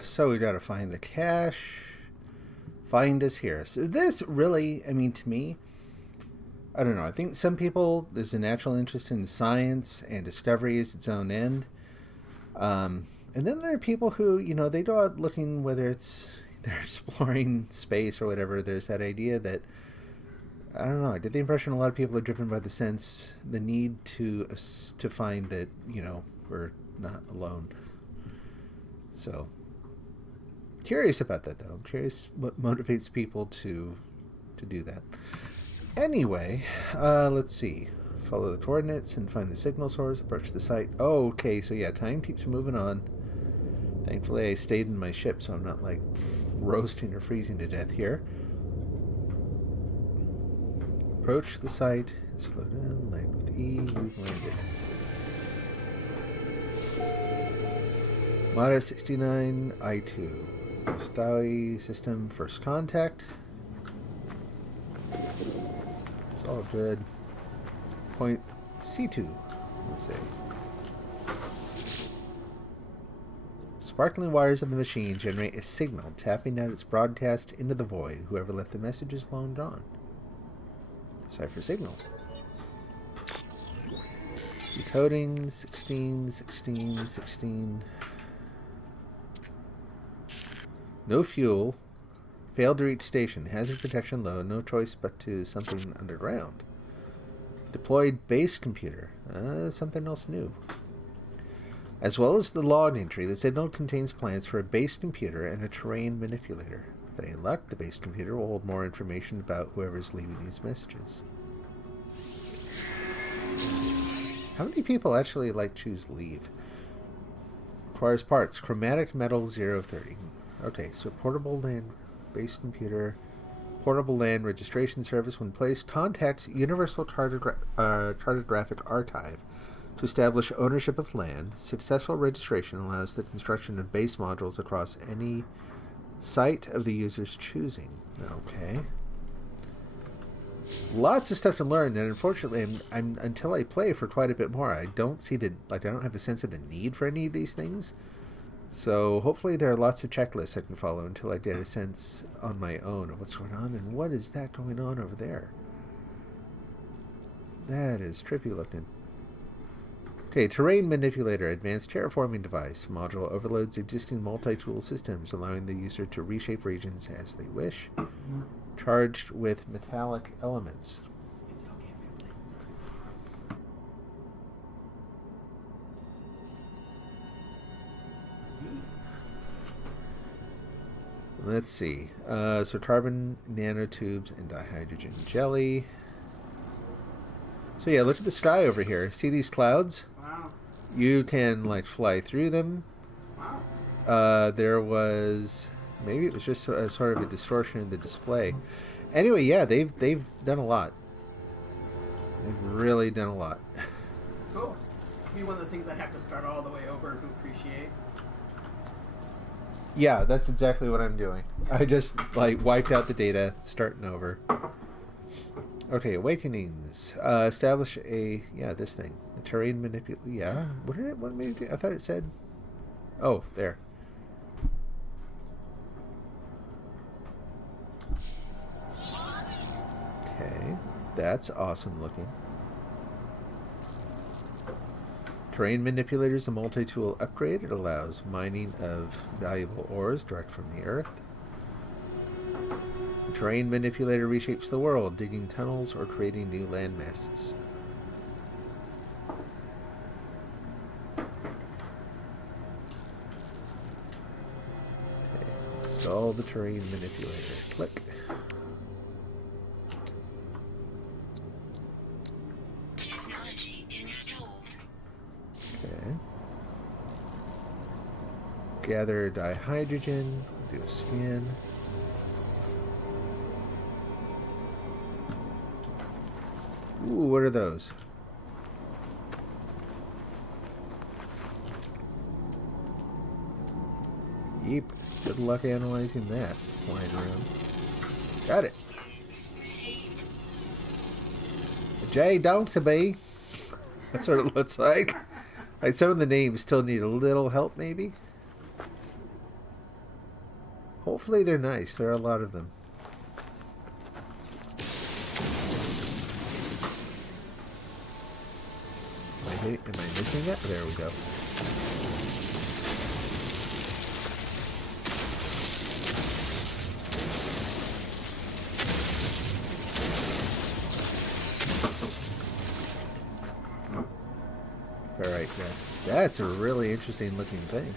So we gotta find the cache. Find us here. So this really, I mean, to me, I don't know. I think some people, there's a natural interest in science and discovery as its own end. And then there are people who, you know, they go out looking, whether it's they're exploring space or whatever. There's that idea that, I don't know, I get the impression a lot of people are driven by the need to find that, you know, we're not alone. So, curious about that, though. I'm curious what motivates people to do that. Anyway, let's see. Follow the coordinates and find the signal source. Approach the site. Oh, okay, so yeah, time keeps moving on. Thankfully, I stayed in my ship, so I'm not, like, roasting or freezing to death here. Approach the site. Slow down. Land with E. We've landed. Mata 69 I2. Stowie system first contact. It's all good. Point C2. Let's see. Sparkling wires of the machine generate a signal, tapping out its broadcast into the void. Whoever left the message is long gone. Cipher signals. Decoding 16. No fuel. Failed to reach station. Hazard protection low. No choice but to something underground. Deployed base computer. Something else new. As well as the log entry, the signal contains plans for a base computer and a terrain manipulator. If they unlock, the base computer will hold more information about whoever is leaving these messages. How many people actually choose leave? Requires parts. Chromatic metal 030. Okay, so portable land base computer, portable land registration service. When placed, contacts Universal Cartographic Archive to establish ownership of land. Successful registration allows the construction of base modules across any site of the user's choosing. Okay. Lots of stuff to learn, and unfortunately, I'm until I play for quite a bit more, I don't see I don't have a sense of the need for any of these things. So hopefully there are lots of checklists I can follow until I get a sense on my own of what's going on and what is that going on over there. That is trippy looking. Okay, terrain manipulator, advanced terraforming device. Module overloads existing multi-tool systems, allowing the user to reshape regions as they wish. Charged with metallic elements. Let's see. So carbon nanotubes and dihydrogen jelly. So yeah, look at the sky over here. See these clouds? Wow. You can fly through them. Wow. There was, maybe it was just a sort of a distortion in the display. Anyway, yeah, they've done a lot. They've really done a lot. Cool. It'd be one of those things I'd have to start all the way over to appreciate. Yeah, that's exactly what I'm doing. I just wiped out the data, starting over. Okay, awakenings. Establish this thing. The terrain manipulate. Yeah, what did it want me to do? I thought it said. Oh, there. Okay, that's awesome looking. Terrain manipulator is a multi-tool upgrade. It allows mining of valuable ores direct from the earth. The terrain manipulator reshapes the world, digging tunnels or creating new land masses. Okay. Install the terrain manipulator. Click. Okay. Gather dihydrogen. Do a scan. Ooh, what are those? Yeep. Good luck analyzing that. Flying around. Got it. J. Donksabee. That's what it looks like. Like, some of the names still need a little help, maybe. Hopefully they're nice. There are a lot of them. Am I missing that? There we go. Alright, guys. That's a really interesting looking thing.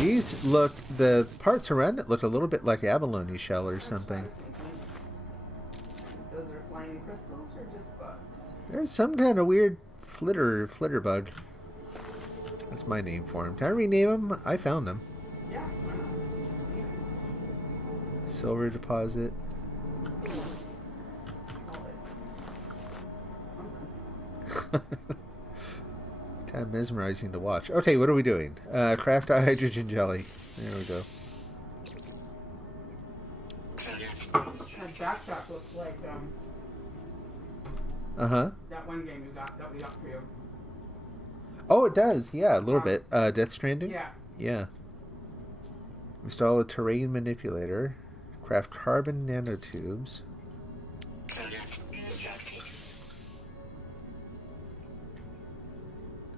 These look, the parts around it look a little bit like abalone shell or something. Those are flying crystals or just bugs? There's some kind of weird flitter bug. That's my name for him. Can I rename him? I found him. Yeah, why not? Silver deposit. Call it something. Kind of mesmerizing to watch. Okay, what are we doing? Craft a hydrogen jelly. There we go. That backpack looks like that one game that we got for you. Oh, it does. Yeah, a little bit. Death Stranding? Yeah. Yeah. Install a terrain manipulator. Craft carbon nanotubes.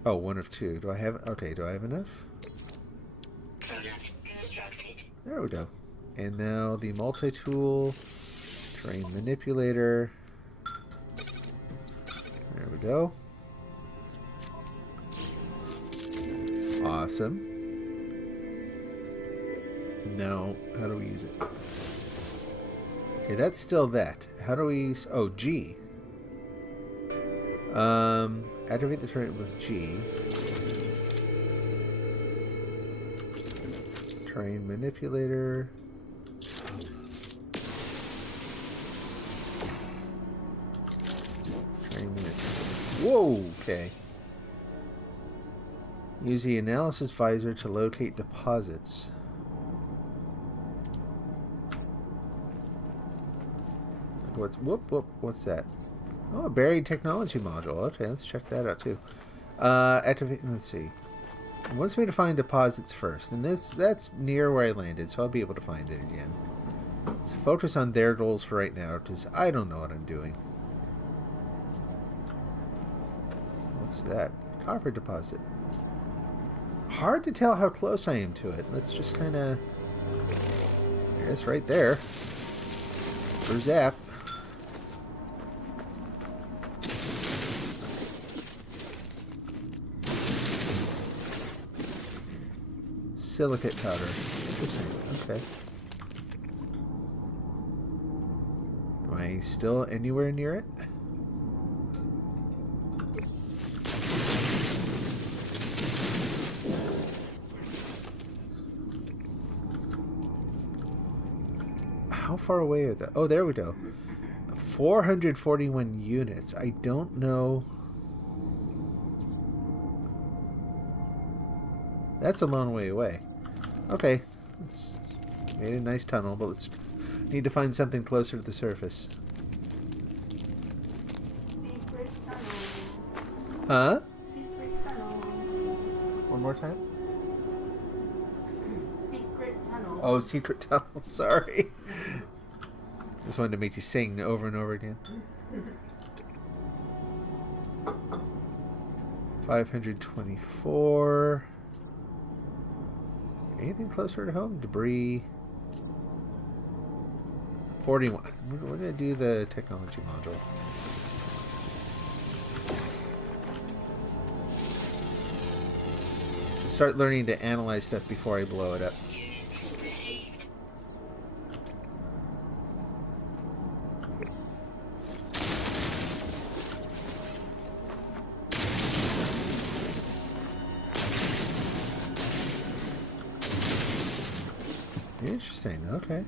Oh, one of two. Do I have... Okay, do I have enough? There we go. And now the multi-tool. Terrain manipulator. There we go. Awesome. Now, how do we use it? Okay, that's still that. How do we... Oh, G. Activate the turret with G. Terrain manipulator. Terrain manipulator. Whoa, okay. Use the analysis visor to locate deposits. What's that? Oh, a buried technology module. Okay, let's check that out too. Activate. Let's see. It wants me to find deposits first, and that's near where I landed, so I'll be able to find it again. Let's focus on their goals for right now, because I don't know what I'm doing. What's that? Copper deposit. Hard to tell how close I am to it. Let's just kind of... It's right there. For zap. Silicate powder. Interesting. Okay. Am I still anywhere near it? How far away are they? Oh, there we go. 441 units. I don't know. That's a long way away. Okay. It's made a nice tunnel, but let's need to find something closer to the surface. Secret tunnel. Huh? Secret tunnel. One more time? Secret tunnel. Oh, secret tunnel. Sorry. Just wanted to make you sing over and over again. 524. Anything closer to home? Debris. 41. We're going to do the technology module. Start learning to analyze stuff before I blow it up. Interesting, okay.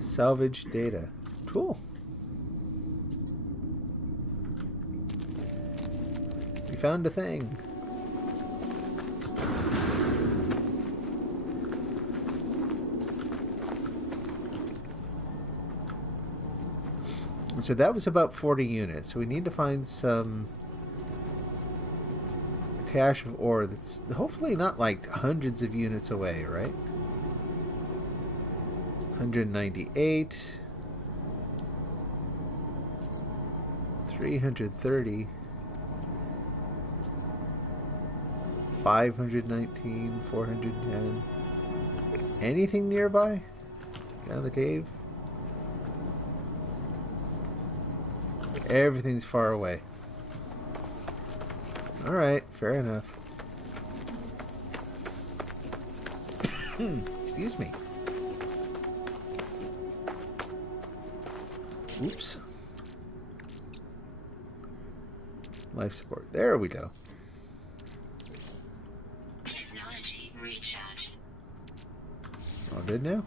Salvage data. Cool. We found a thing. So that was about 40 units. So we need to find some cache of ore that's hopefully not like hundreds of units away, right? 198. 330. 519. 410. Anything nearby? Down in the cave? Everything's far away. Alright, fair enough. Excuse me. Oops. Life support. There we go. Technology recharge. All good now?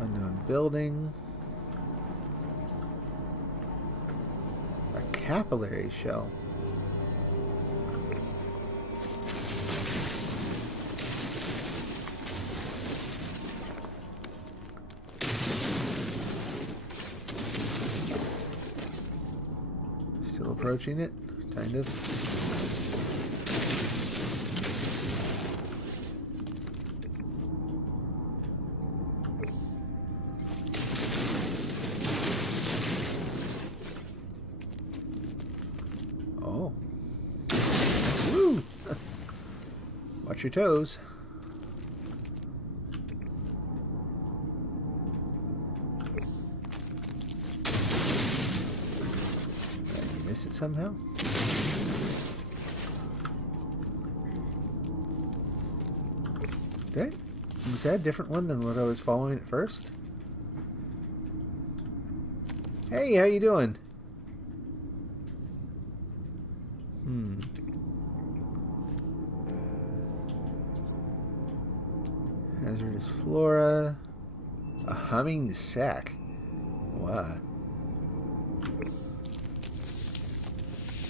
Unknown building. A capillary shell. Still approaching it, kind of. Oh. Woo! Watch your toes. Miss it somehow? Okay. Was that a different one than what I was following at first? Hey, how you doing? Hazardous flora. A humming sack. Wow.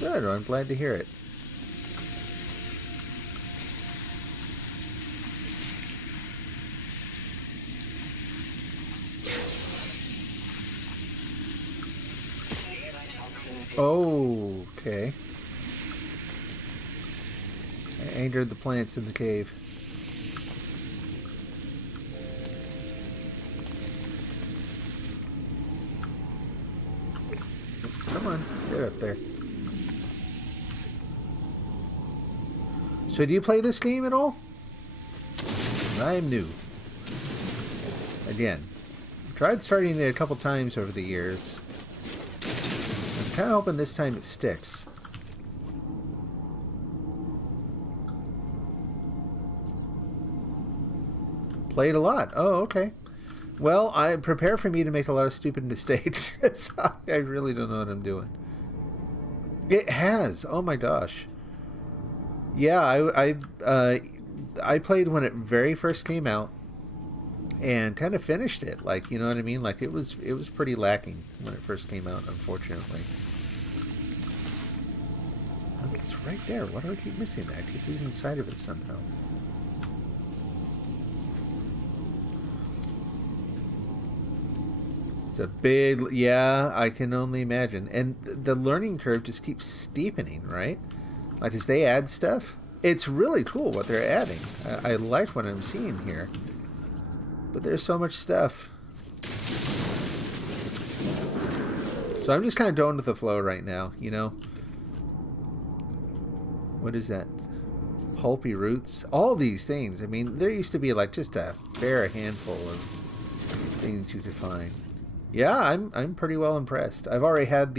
Good, I'm glad to hear it. Oh, okay. I angered the plants in the cave. Come on, get up there. So do you play this game at all? I'm new. Again. I've tried starting it a couple times over the years. I'm kind of hoping this time it sticks. Played a lot. Oh, okay. Well, I prepare for me to make a lot of stupid mistakes. I really don't know what I'm doing. It has. Oh my gosh. Yeah, I played when it very first came out, and kind of finished it. Like, you know what I mean? Like it was pretty lacking when it first came out, unfortunately. Oh, it's right there. Why do I keep missing that? I keep losing sight of it somehow. It's a big, yeah, I can only imagine. And the learning curve just keeps steepening, right? Like, as they add stuff, it's really cool what they're adding. I like what I'm seeing here. But there's so much stuff. So I'm just kind of going with the flow right now, you know? What is that? Pulpy roots? All these things. I mean, there used to be like just a bare handful of things you could find. Yeah, I'm pretty well impressed. I've already had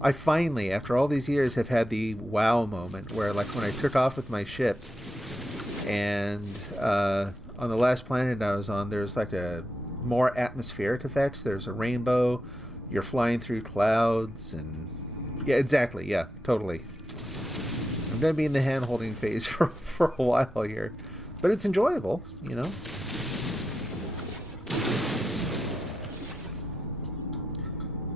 I finally, after all these years, have had the wow moment where, like, when I took off with my ship, and on the last planet I was on, there's like a more atmospheric effects. There's a rainbow. You're flying through clouds, and yeah, exactly. Yeah, totally. I'm gonna be in the hand-holding phase for a while here, but it's enjoyable, you know.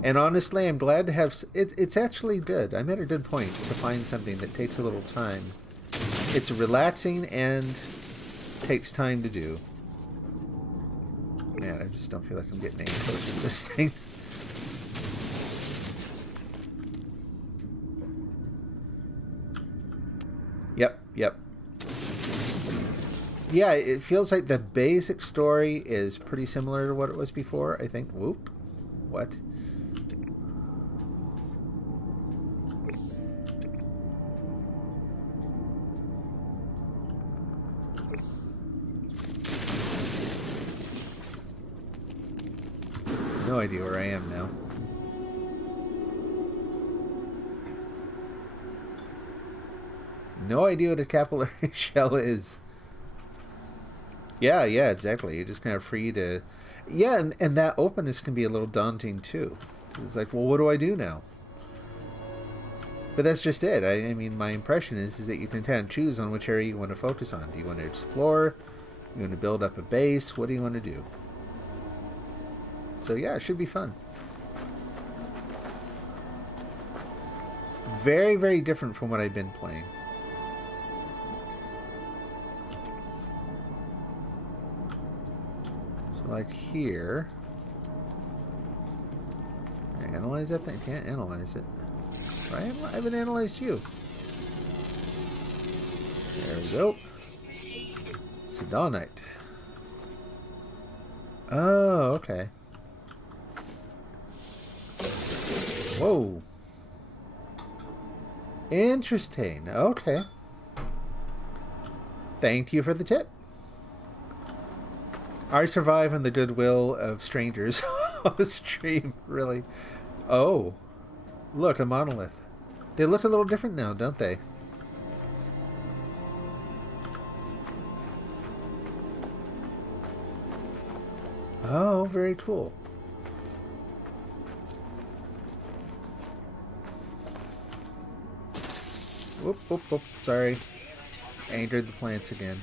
And honestly, I'm glad to have... It's actually good. I'm at a good point to find something that takes a little time. It's relaxing and takes time to do. Man, I just don't feel like I'm getting any closer to this thing. Yep. Yeah, it feels like the basic story is pretty similar to what it was before, I think. Whoop. What? No idea where I am now. No idea what a capillary shell is. Yeah, exactly. You're just kind of free to... Yeah, and that openness can be a little daunting, too. It's like, well, what do I do now? But that's just it. I mean, my impression is that you can kind of choose on which area you want to focus on. Do you want to explore? You want to build up a base? What do you want to do? So, yeah, it should be fun. Very, very different from what I've been playing. Like here. Analyze that thing? Can't analyze it. I haven't analyzed you. There we go. Sedonite. Oh, okay. Whoa. Interesting. Okay. Thank you for the tip. I survive on the goodwill of strangers on the stream, really. Oh. Look, a monolith. They look a little different now, don't they? Oh, very cool. Whoop. Sorry. Angered the plants again.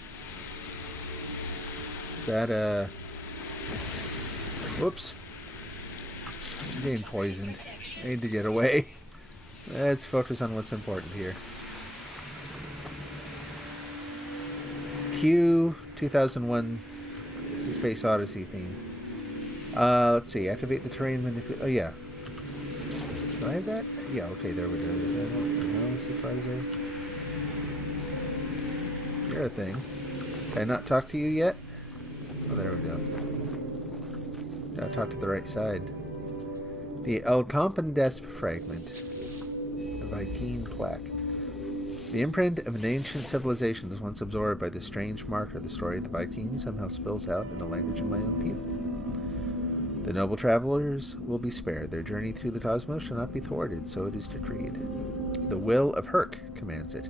Is that a... Whoops. I'm getting poisoned. I need to get away. Let's focus on what's important here. Q 2001 Space Odyssey theme. Let's see. Activate the terrain manipulation. Oh, yeah. Do I have that? Yeah, okay, there we go. Is that one? Analysis advisor. You're a thing. Can I not talk to you yet? Oh, there we go. Gotta talk to the right side. The El Compendesp fragment. A Viking plaque. The imprint of an ancient civilization was once absorbed by this strange marker. The story of the Vikings somehow spills out in the language of my own people. The noble travelers will be spared. Their journey through the cosmos shall not be thwarted, so it is decreed. The will of Herc commands it.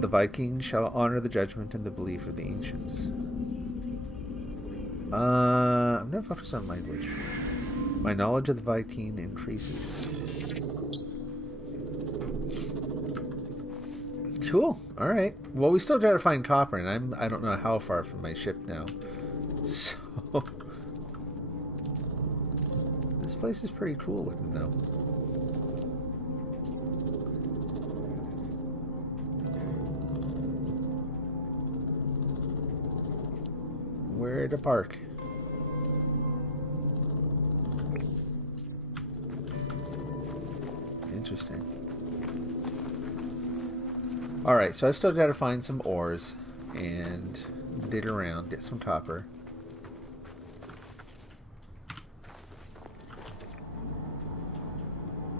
The Vikings shall honor the judgment and the belief of the ancients. I'm not focused on language. My knowledge of the Viking increases. Cool. All right. Well, we still gotta find copper, and I don't know how far from my ship now. So this place is pretty cool looking, though. Where to park? Interesting. Alright, so I still gotta find some ores and dig around, get some copper.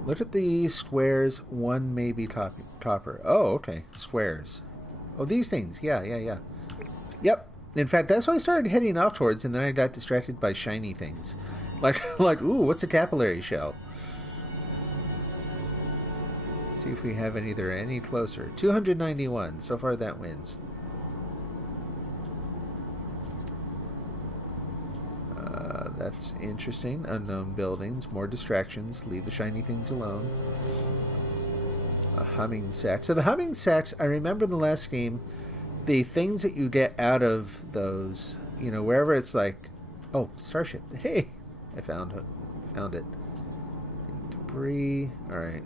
Look at the squares, one may be copper. Oh, okay, squares. Oh, these things, yeah. Yep. In fact, that's why I started heading off towards, and then I got distracted by shiny things. Like, ooh, what's a capillary shell? See if we have any closer. 291. So far, that wins. That's interesting. Unknown buildings. More distractions. Leave the shiny things alone. A humming sack. So the humming sacks, I remember in the last game, the things that you get out of those, you know, wherever it's like, oh, starship. Hey, I found it. debris. Alright.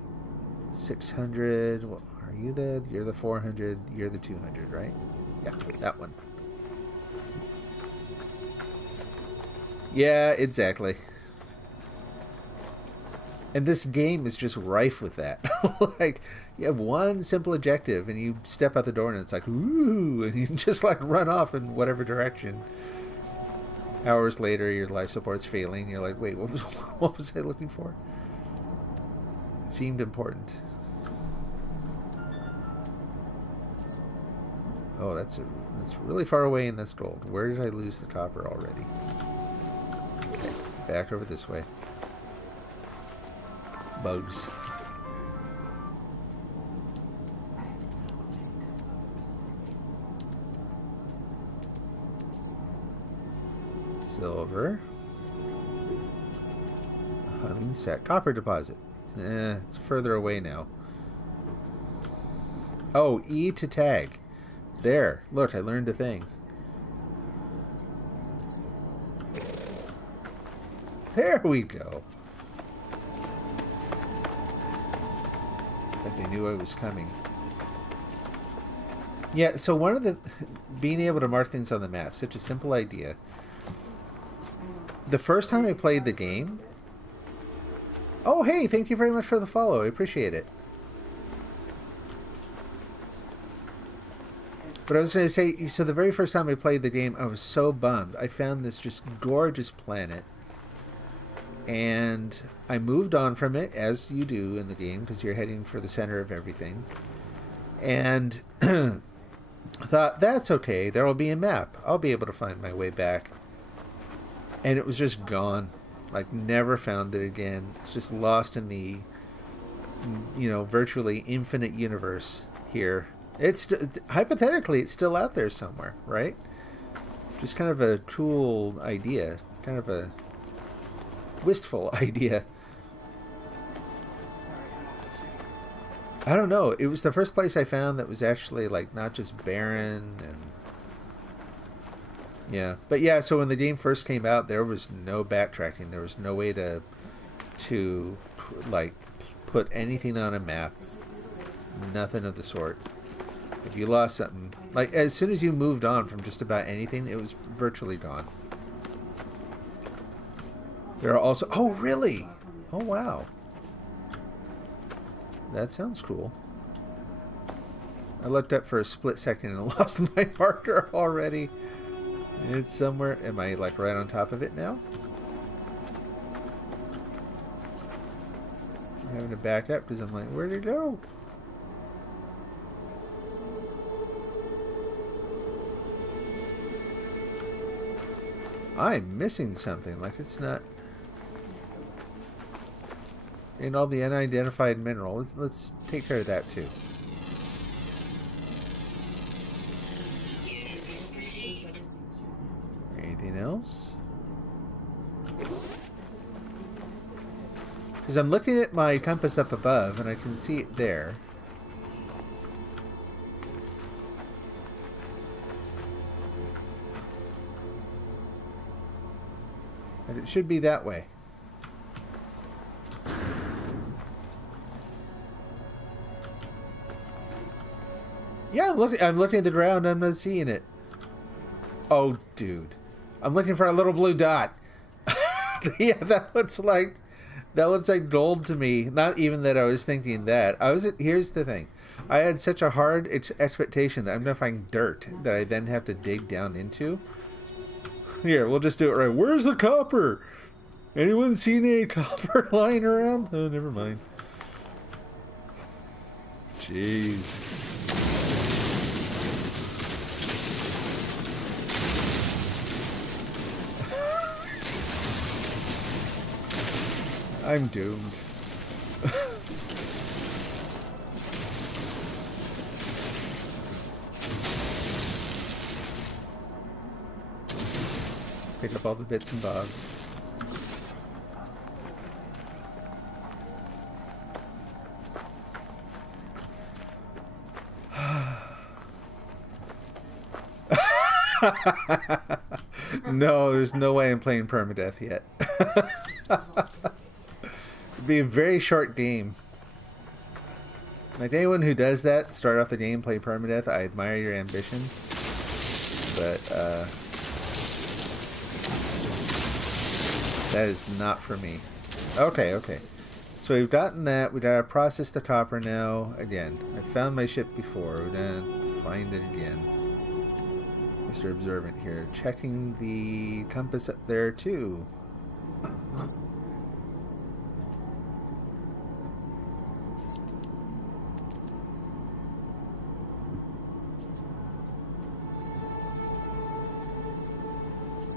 600. What, are you the... You're the 400. You're the 200, right? Yeah, that one. Yeah, exactly. And this game is just rife with that. Like, you have one simple objective, and you step out the door, and it's like, ooh, and you just, like, run off in whatever direction. Hours later, your life support's failing. You're like, wait, what was I looking for? It seemed important. Oh, that's really far away, and that's gold. Where did I lose the copper already? Okay, back over this way. Bugs. Silver. Humming set. Copper deposit. It's further away now. Oh, E to tag. There. Look, I learned a thing. There we go. Like they knew I was coming. Yeah, so one of the... Being able to mark things on the map, such a simple idea. The first time I played the game... Oh, hey, thank you very much for the follow. I appreciate it. But I was going to say, so the very first time I played the game, I was so bummed. I found this just gorgeous planet. And I moved on from it, as you do in the game, because you're heading for the center of everything. And thought, that's okay. There will be a map. I'll be able to find my way back. And it was just gone. Like, never found it again. It's just lost in the, virtually infinite universe here. It's hypothetically, it's still out there somewhere, right? Just kind of a cool idea. Kind of a wistful idea. I don't know. It was the first place I found that was actually, like, not just barren and... Yeah. But yeah, so when the game first came out, there was no backtracking. There was no way to like, put anything on a map. Nothing of the sort. If you lost something... Like, as soon as you moved on from just about anything, it was virtually gone. There are also... Oh, really? Oh, wow. That sounds cool. I looked up for a split second and lost my marker already. It's somewhere... Am I, like, right on top of it now? I'm having to back up because I'm like, where'd it go? I'm missing something. Like, it's not... And all the unidentified mineral. Let's take care of that too. Anything else? Because I'm looking at my compass up above and I can see it there. And it should be that way. Yeah, I'm looking at the ground. I'm not seeing it. Oh, dude. I'm looking for a little blue dot. Yeah, that looks like gold to me. Not even that I was thinking that. Here's the thing. I had such a hard expectation that I'm going to find dirt that I then have to dig down into. Here, we'll just do it right. Where's the copper? Anyone seen any copper lying around? Oh, never mind. Jeez. I'm doomed. Pick up all the bits and bobs. No, there's no way I'm playing permadeath yet. be a very short game. Like anyone who does that, start off the game, play permadeath, I admire your ambition. But, that is not for me. Okay. So we've gotten that. We gotta process the topper now. Again, I found my ship before. We're gonna find it again. Mr. Observant here. Checking the compass up there, too.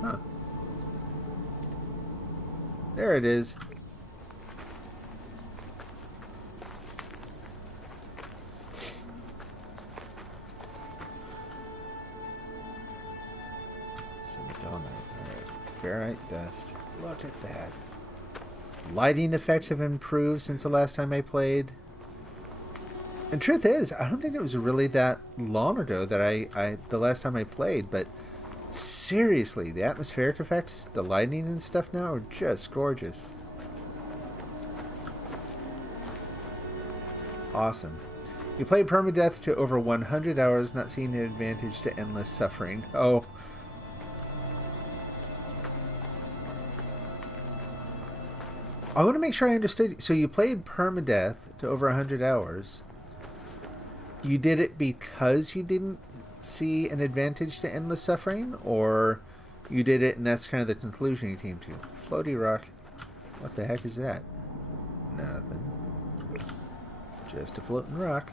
Huh. There it is. Ferrite dust. Look at that. Lighting effects have improved since the last time I played. And truth is, I don't think it was really that long ago that the last time I played, but seriously, the atmospheric effects, the lighting and stuff now are just gorgeous. Awesome. You played permadeath to over 100 hours, not seeing an advantage to endless suffering. Oh. I want to make sure I understood. So you played permadeath to over 100 hours. You did it because you didn't see an advantage to endless suffering? Or you did it and that's kind of the conclusion you came to? Floaty rock. What the heck is that? Nothing. Just a floating rock.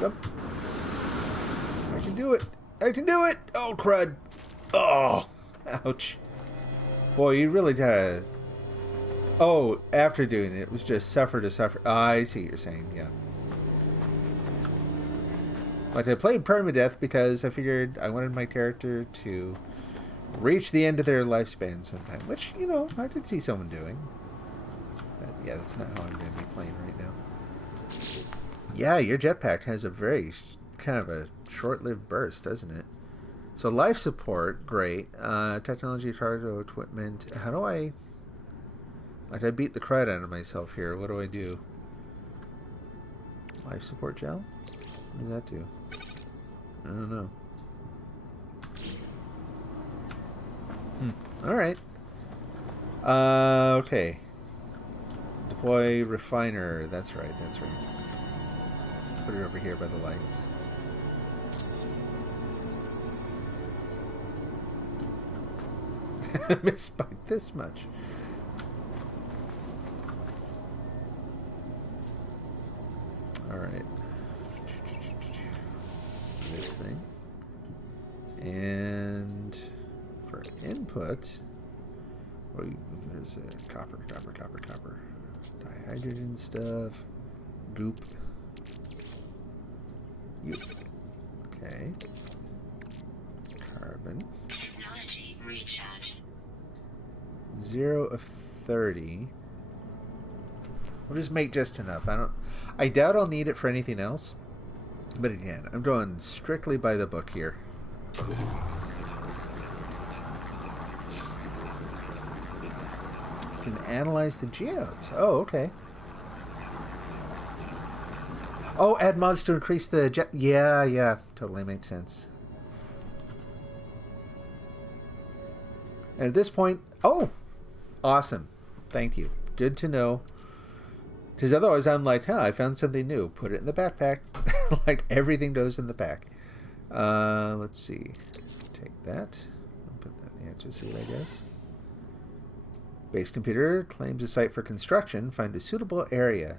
Jump. I can do it. I can do it. Oh, crud. Oh, ouch. Boy, you really gotta... Oh, after doing it, it was just suffer to suffer. I see what you're saying, yeah. But I played permadeath because I figured I wanted my character to reach the end of their lifespan sometime. Which, you know, I could see someone doing. But yeah, that's not how I'm going to be playing right now. Yeah, your jetpack has a very kind of a short-lived burst, doesn't it? So life support, great. Technology, cargo, equipment. How do I... Like, I beat the crud out of myself here. What do I do? Life support gel? What does that do? I don't know. Alright. Okay. Deploy refiner. That's right, that's right. Let's put it over here by the lights. Missed by this much. Alright. This thing. And for input, there's a copper. Dihydrogen stuff. Goop. You. Okay. Carbon. Technology recharge. 0 of 30. We'll just make just enough. I doubt I'll need it for anything else. But again, I'm going strictly by the book here. Can analyze the geodes. Oh, okay. Oh, add mods to increase the jet. Yeah, totally makes sense. And at this point, oh, awesome. Thank you. Good to know. Because otherwise I'm like, I found something new. Put it in the backpack. Like everything goes in the pack. Let's see. Take that. I'll put that in the answer suit, I guess. Base computer claims a site for construction. Find a suitable area.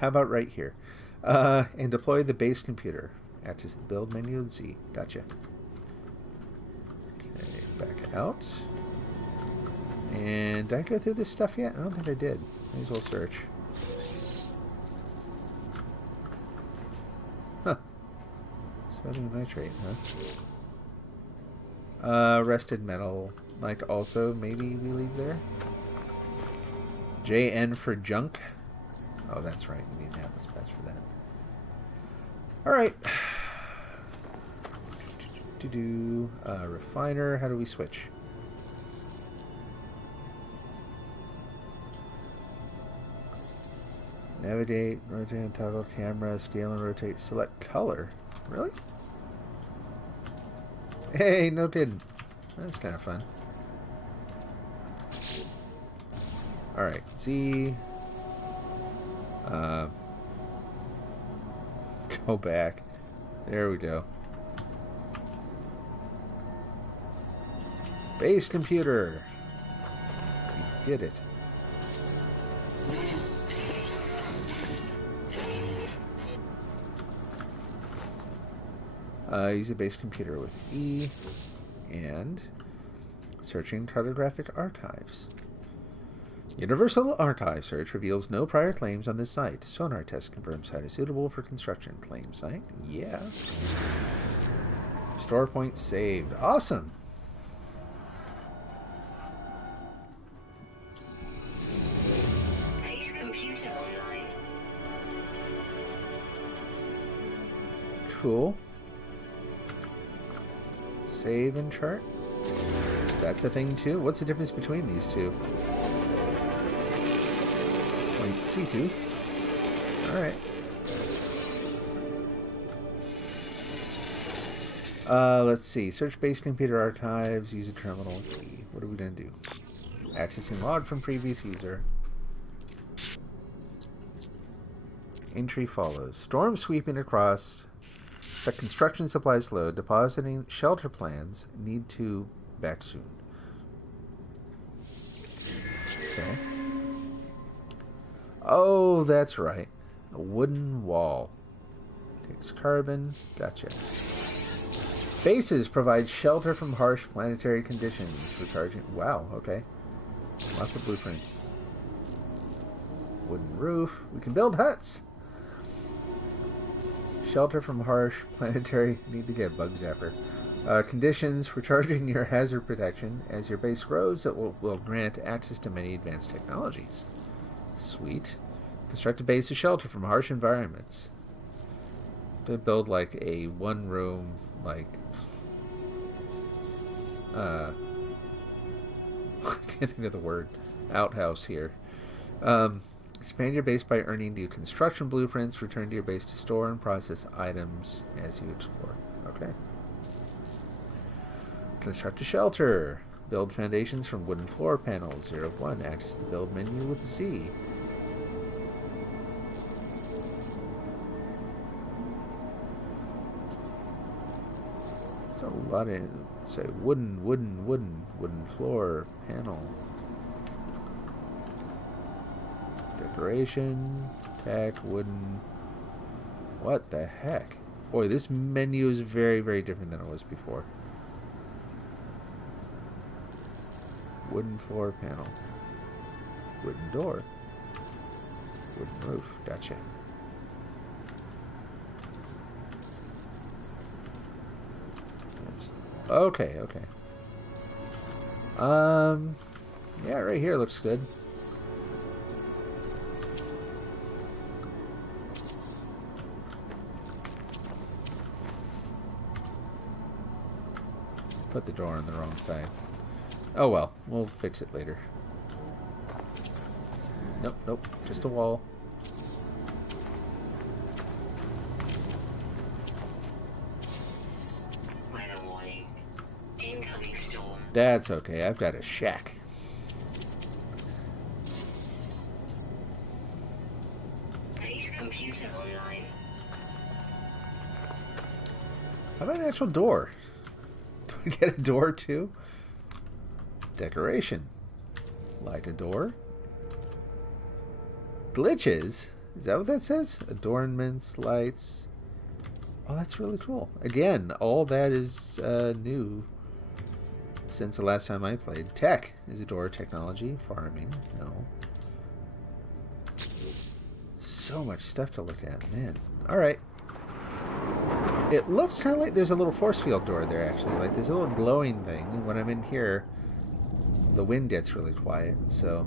How about right here? And deploy the base computer. Access the build menu. Z. Gotcha. Okay, back out. And did I go through this stuff yet? I don't think I did. May as well search. Huh. Sodium nitrate, huh? Rusted metal. Like also maybe we leave there. JN for junk. Oh, that's right. We need to have a spec for that. Alright. Refiner. How do we switch? Navigate, rotate, toggle camera, scale and rotate, select color. Really? Hey, no didn't. That's kind of fun. Alright, Z. Go back. There we go. Base computer. We did it. Use a base computer with E and searching cartographic archives. Universal Archive search reveals no prior claims on this site. Sonar test confirms site is suitable for construction. Claim site? Yeah. Store point saved. Awesome. Base computer online. Cool. Save and chart. That's a thing too. What's the difference between these two? Point C2. Alright. Let's see. Search base computer archives. Use a terminal key. What are we going to do? Accessing log from previous user. Entry follows. Storm sweeping across. The construction supplies load. Depositing shelter plans. Need to back soon. Okay. Oh, that's right. A wooden wall. Takes carbon. Gotcha. Bases provide shelter from harsh planetary conditions. Recharging. Wow, okay. Lots of blueprints. Wooden roof. We can build huts. Shelter from harsh planetary. Need to get bug zapper. Conditions for charging your hazard protection. As your base grows, it will grant access to many advanced technologies. Sweet. Construct a base to shelter from harsh environments. To build like a one room, like I can't think of the word. Outhouse here. Expand your base by earning new construction blueprints. Return to your base to store and process items as you explore. Okay. Construct a shelter. Build foundations from wooden floor panels. 0 of 1. Access the build menu with Z. There's a lot of, say, wooden floor panel. Decoration, tech, wooden. What the heck? Boy, this menu is very, very different than it was before. Wooden floor panel. Wooden door. Wooden roof. Gotcha. Okay, okay. Yeah, right here looks good. Put the door on the wrong side. Oh well, we'll fix it later. Nope, nope, just a wall. Weather warning. Incoming storm. That's okay, I've got a shack. Base computer online. How about an actual door? Do we get a door too? Decoration. Like a door. Glitches. Is that what that says? Adornments, lights. Oh, that's really cool. Again, all that is new since the last time I played. Tech is a door. Technology. Farming. No. So much stuff to look at, man. Alright. It looks kind of like there's a little force field door there, actually. Like there's a little glowing thing. When I'm in here, the wind gets really quiet, so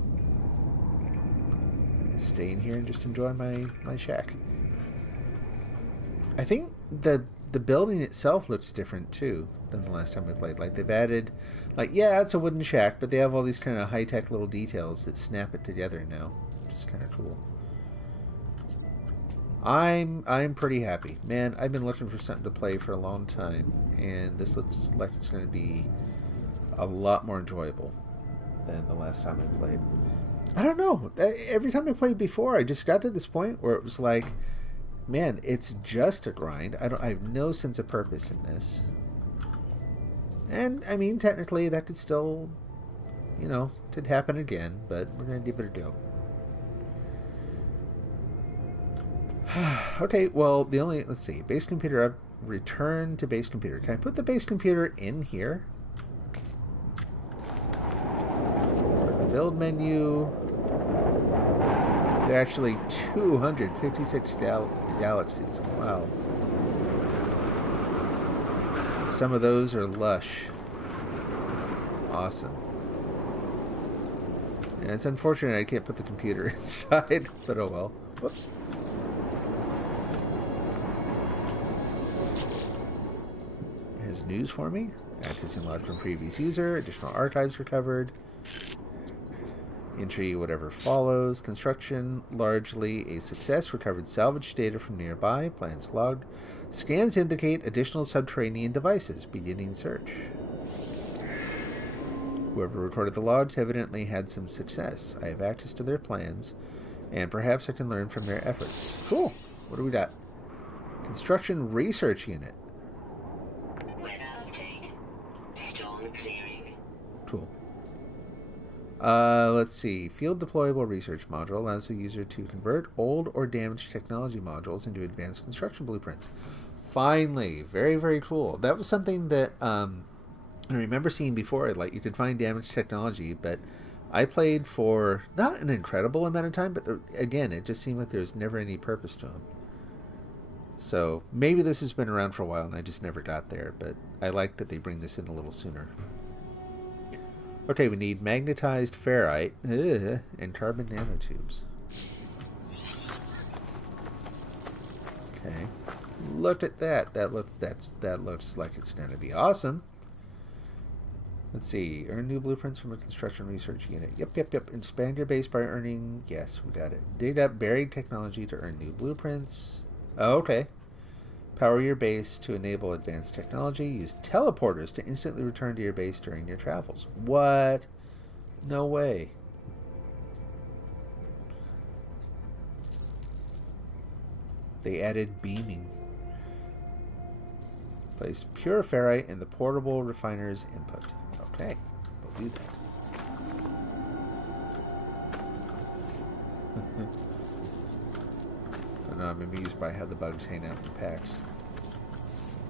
I stay in here and just enjoy my shack. I think the the building itself looks different too than the last time we played. Like they've added, like yeah, it's a wooden shack, but they have all these kind of high-tech little details that snap it together now. It's kind of cool. I'm pretty happy, man. I've been looking for something to play for a long time, and this looks like it's going to be a lot more enjoyable than the last time I played. I don't know. Every time I played before, I just got to this point where it was like, man, it's just a grind. I have no sense of purpose in this. And I mean, technically, that could still, you know, could happen again, but we're gonna give it a go. Okay, well, let's see, base computer up, return to base computer. Can I put the base computer in here? The build menu. There are actually 256 galaxies. Wow. Some of those are lush. Awesome. And it's unfortunate I can't put the computer inside, but oh well. Whoops. It has news for me. Accessing logged from previous user. Additional archives recovered. Entry whatever follows. Construction largely a success. Recovered salvage data from nearby. Plans logged. Scans indicate additional subterranean devices. Beginning search. Whoever recorded the logs evidently had some success. I have access to their plans, and perhaps I can learn from their efforts. Cool. What do we got? Construction Research Unit. Weather update. Storm clearing. Cool. Let's see. Field Deployable Research Module allows the user to convert old or damaged technology modules into advanced construction blueprints. Finally. Very, very cool. That was something that I remember seeing before. Like, you could find damaged technology, but I played for not an incredible amount of time, but again, it just seemed like there was never any purpose to them. So maybe this has been around for a while and I just never got there, but I like that they bring this in a little sooner. Okay, we need magnetized ferrite and carbon nanotubes. Okay, look at that. That looks like it's going to be awesome. Let's see. Earn new blueprints from a construction research unit. Yep. Expand your base by earning. Yes, we got it. Dig up buried technology to earn new blueprints. Oh, okay. Power your base to enable advanced technology. Use teleporters to instantly return to your base during your travels. What? No way. They added beaming. Place pure ferrite in the portable refiner's input. Okay, we'll do that. I know I'm amused by how the bugs hang out in packs.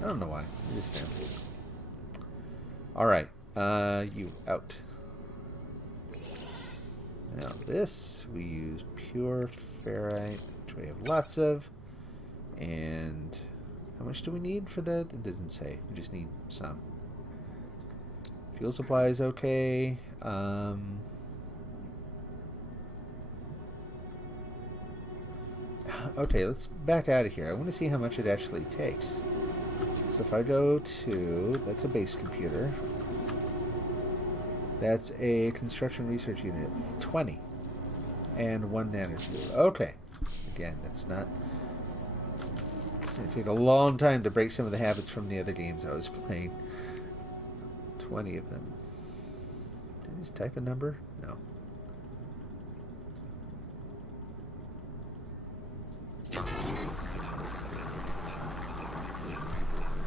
I don't know why. I just am. Alright, you out. Now this, we use pure ferrite, which we have lots of. And how much do we need for that? It doesn't say. We just need some. Fuel supply is okay. Okay, let's back out of here. I want to see how much it actually takes. So if I go to... That's a base computer. That's a construction research unit. 20. And 1 nanotube. Okay. Again, that's not... It's going to take a long time to break some of the habits from the other games I was playing. 20 of them. Did I just type a number? No.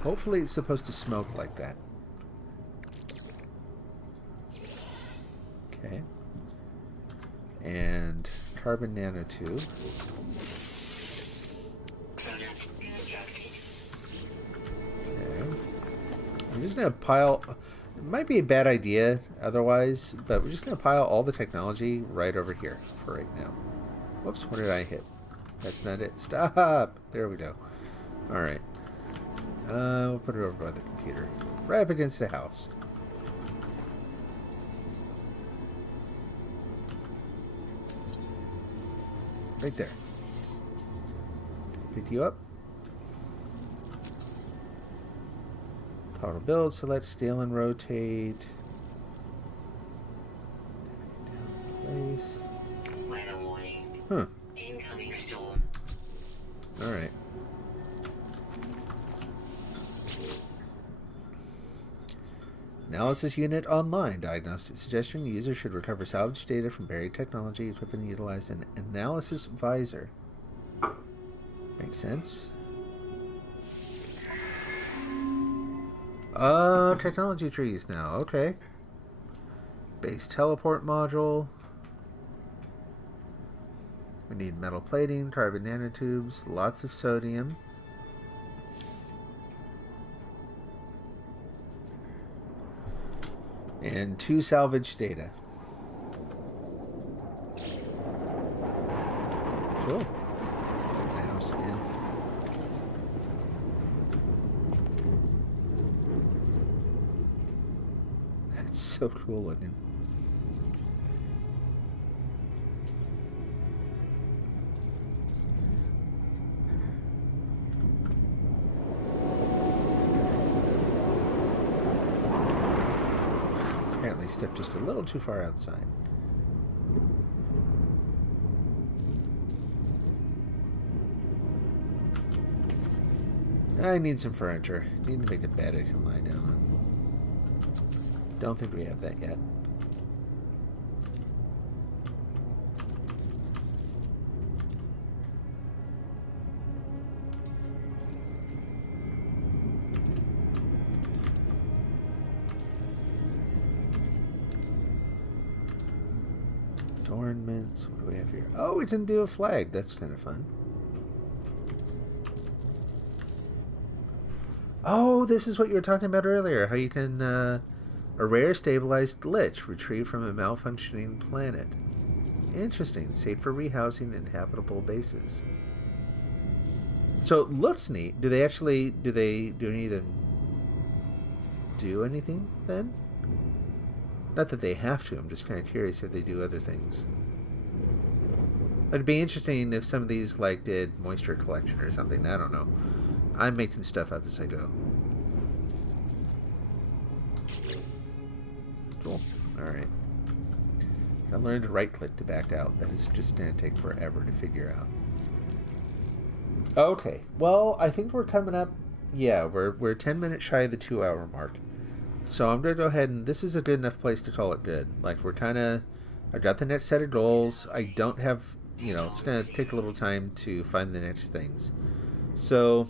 Hopefully it's supposed to smoke like that. Okay. And carbon nanotube. Product constructed. Okay. I'm just going to pile... It might be a bad idea otherwise, but we're just going to pile all the technology right over here for right now. Whoops, what did I hit? That's not it. Stop! There we go. Alright. We'll put it over by the computer. Right up against the house. Right there. Pick you up. Power to build, select, scale, and rotate. Down place. Weather warning. Huh. Incoming storm. Alright. Analysis unit online. Diagnostic suggestion. User should recover salvage data from buried technology, equip and utilize an analysis visor. Makes sense. Technology trees now. Okay. Base teleport module. We need metal plating, carbon nanotubes, lots of sodium. And 2 salvage data. Cool. The house again. That's so cool looking. Apparently stepped just a little too far outside. I need some furniture. Need to make a bed I can lie down on. Don't think we have that yet. Adornments. What do we have here? Oh, we didn't do a flag. That's kind of fun. Oh, this is what you were talking about earlier. How you can, a rare stabilized glitch retrieved from a malfunctioning planet. Interesting. Safe for rehousing inhabitable bases. So it looks neat. Do they actually, do any of them do anything then? Not that they have to. I'm just kind of curious if they do other things. It'd be interesting if some of these, like, did moisture collection or something. I don't know. I'm making stuff up as I go. Cool. Alright. Gotta learn to right-click to back out. That is just going to take forever to figure out. Okay. Well, I think we're coming up... Yeah, we're 10 minutes shy of the 2-hour mark. So I'm going to go ahead and... This is a good enough place to call it good. Like, we're kind of... I've got the next set of goals. I don't have... You know, it's going to take a little time to find the next things. So...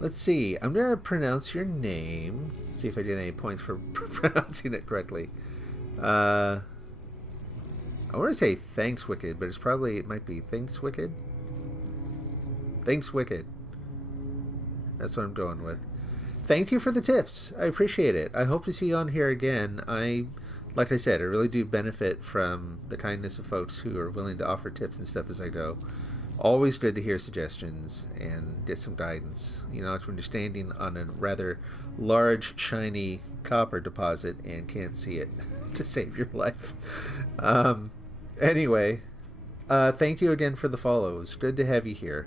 let's see. I'm going to pronounce your name. See if I get any points for pronouncing it correctly. I want to say thanks, Wicked, but it might be thanks, Wicked. Thanks, Wicked. That's what I'm going with. Thank you for the tips. I appreciate it. I hope to see you on here again. Like I said, I really do benefit from the kindness of folks who are willing to offer tips and stuff as I go. Always good to hear suggestions and get some guidance. You know, it's when you're standing on a rather large, shiny copper deposit and can't see it to save your life. Anyway, thank you again for the follow. It's good to have you here.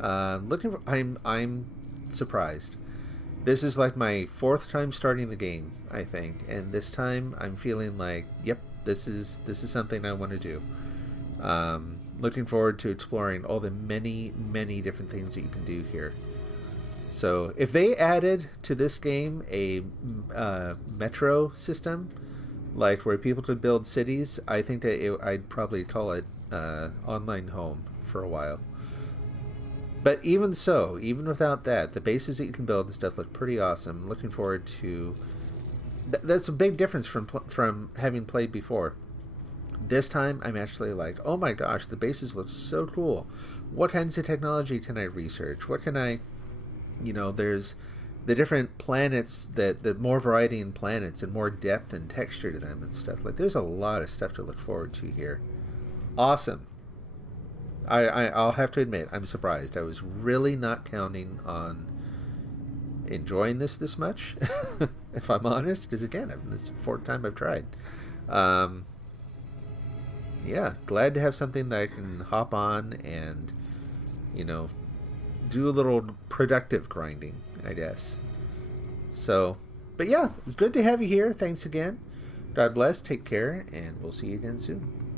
I'm surprised. This is like my 4th time starting the game, I think, and this time I'm feeling like, yep, this is something I want to do. Looking forward to exploring all the many, many different things that you can do here. So if they added to this game a metro system, like where people could build cities, I think that I'd probably call it online home for a while. But even so, even without that, the bases that you can build and stuff look pretty awesome. Looking forward to... That's a big difference from having played before. This time, I'm actually like, oh my gosh, the bases look so cool. What kinds of technology can I research? What can I... You know, there's the different planets, the more variety in planets and more depth and texture to them and stuff. Like, there's a lot of stuff to look forward to here. Awesome. I'll have to admit, I'm surprised. I was really not counting on enjoying this much, if I'm honest, because again, this is the 4th time I've tried. Yeah, glad to have something that I can hop on and, you know, do a little productive grinding, I guess. So, but yeah, it's good to have you here. Thanks again. God bless, take care, and we'll see you again soon.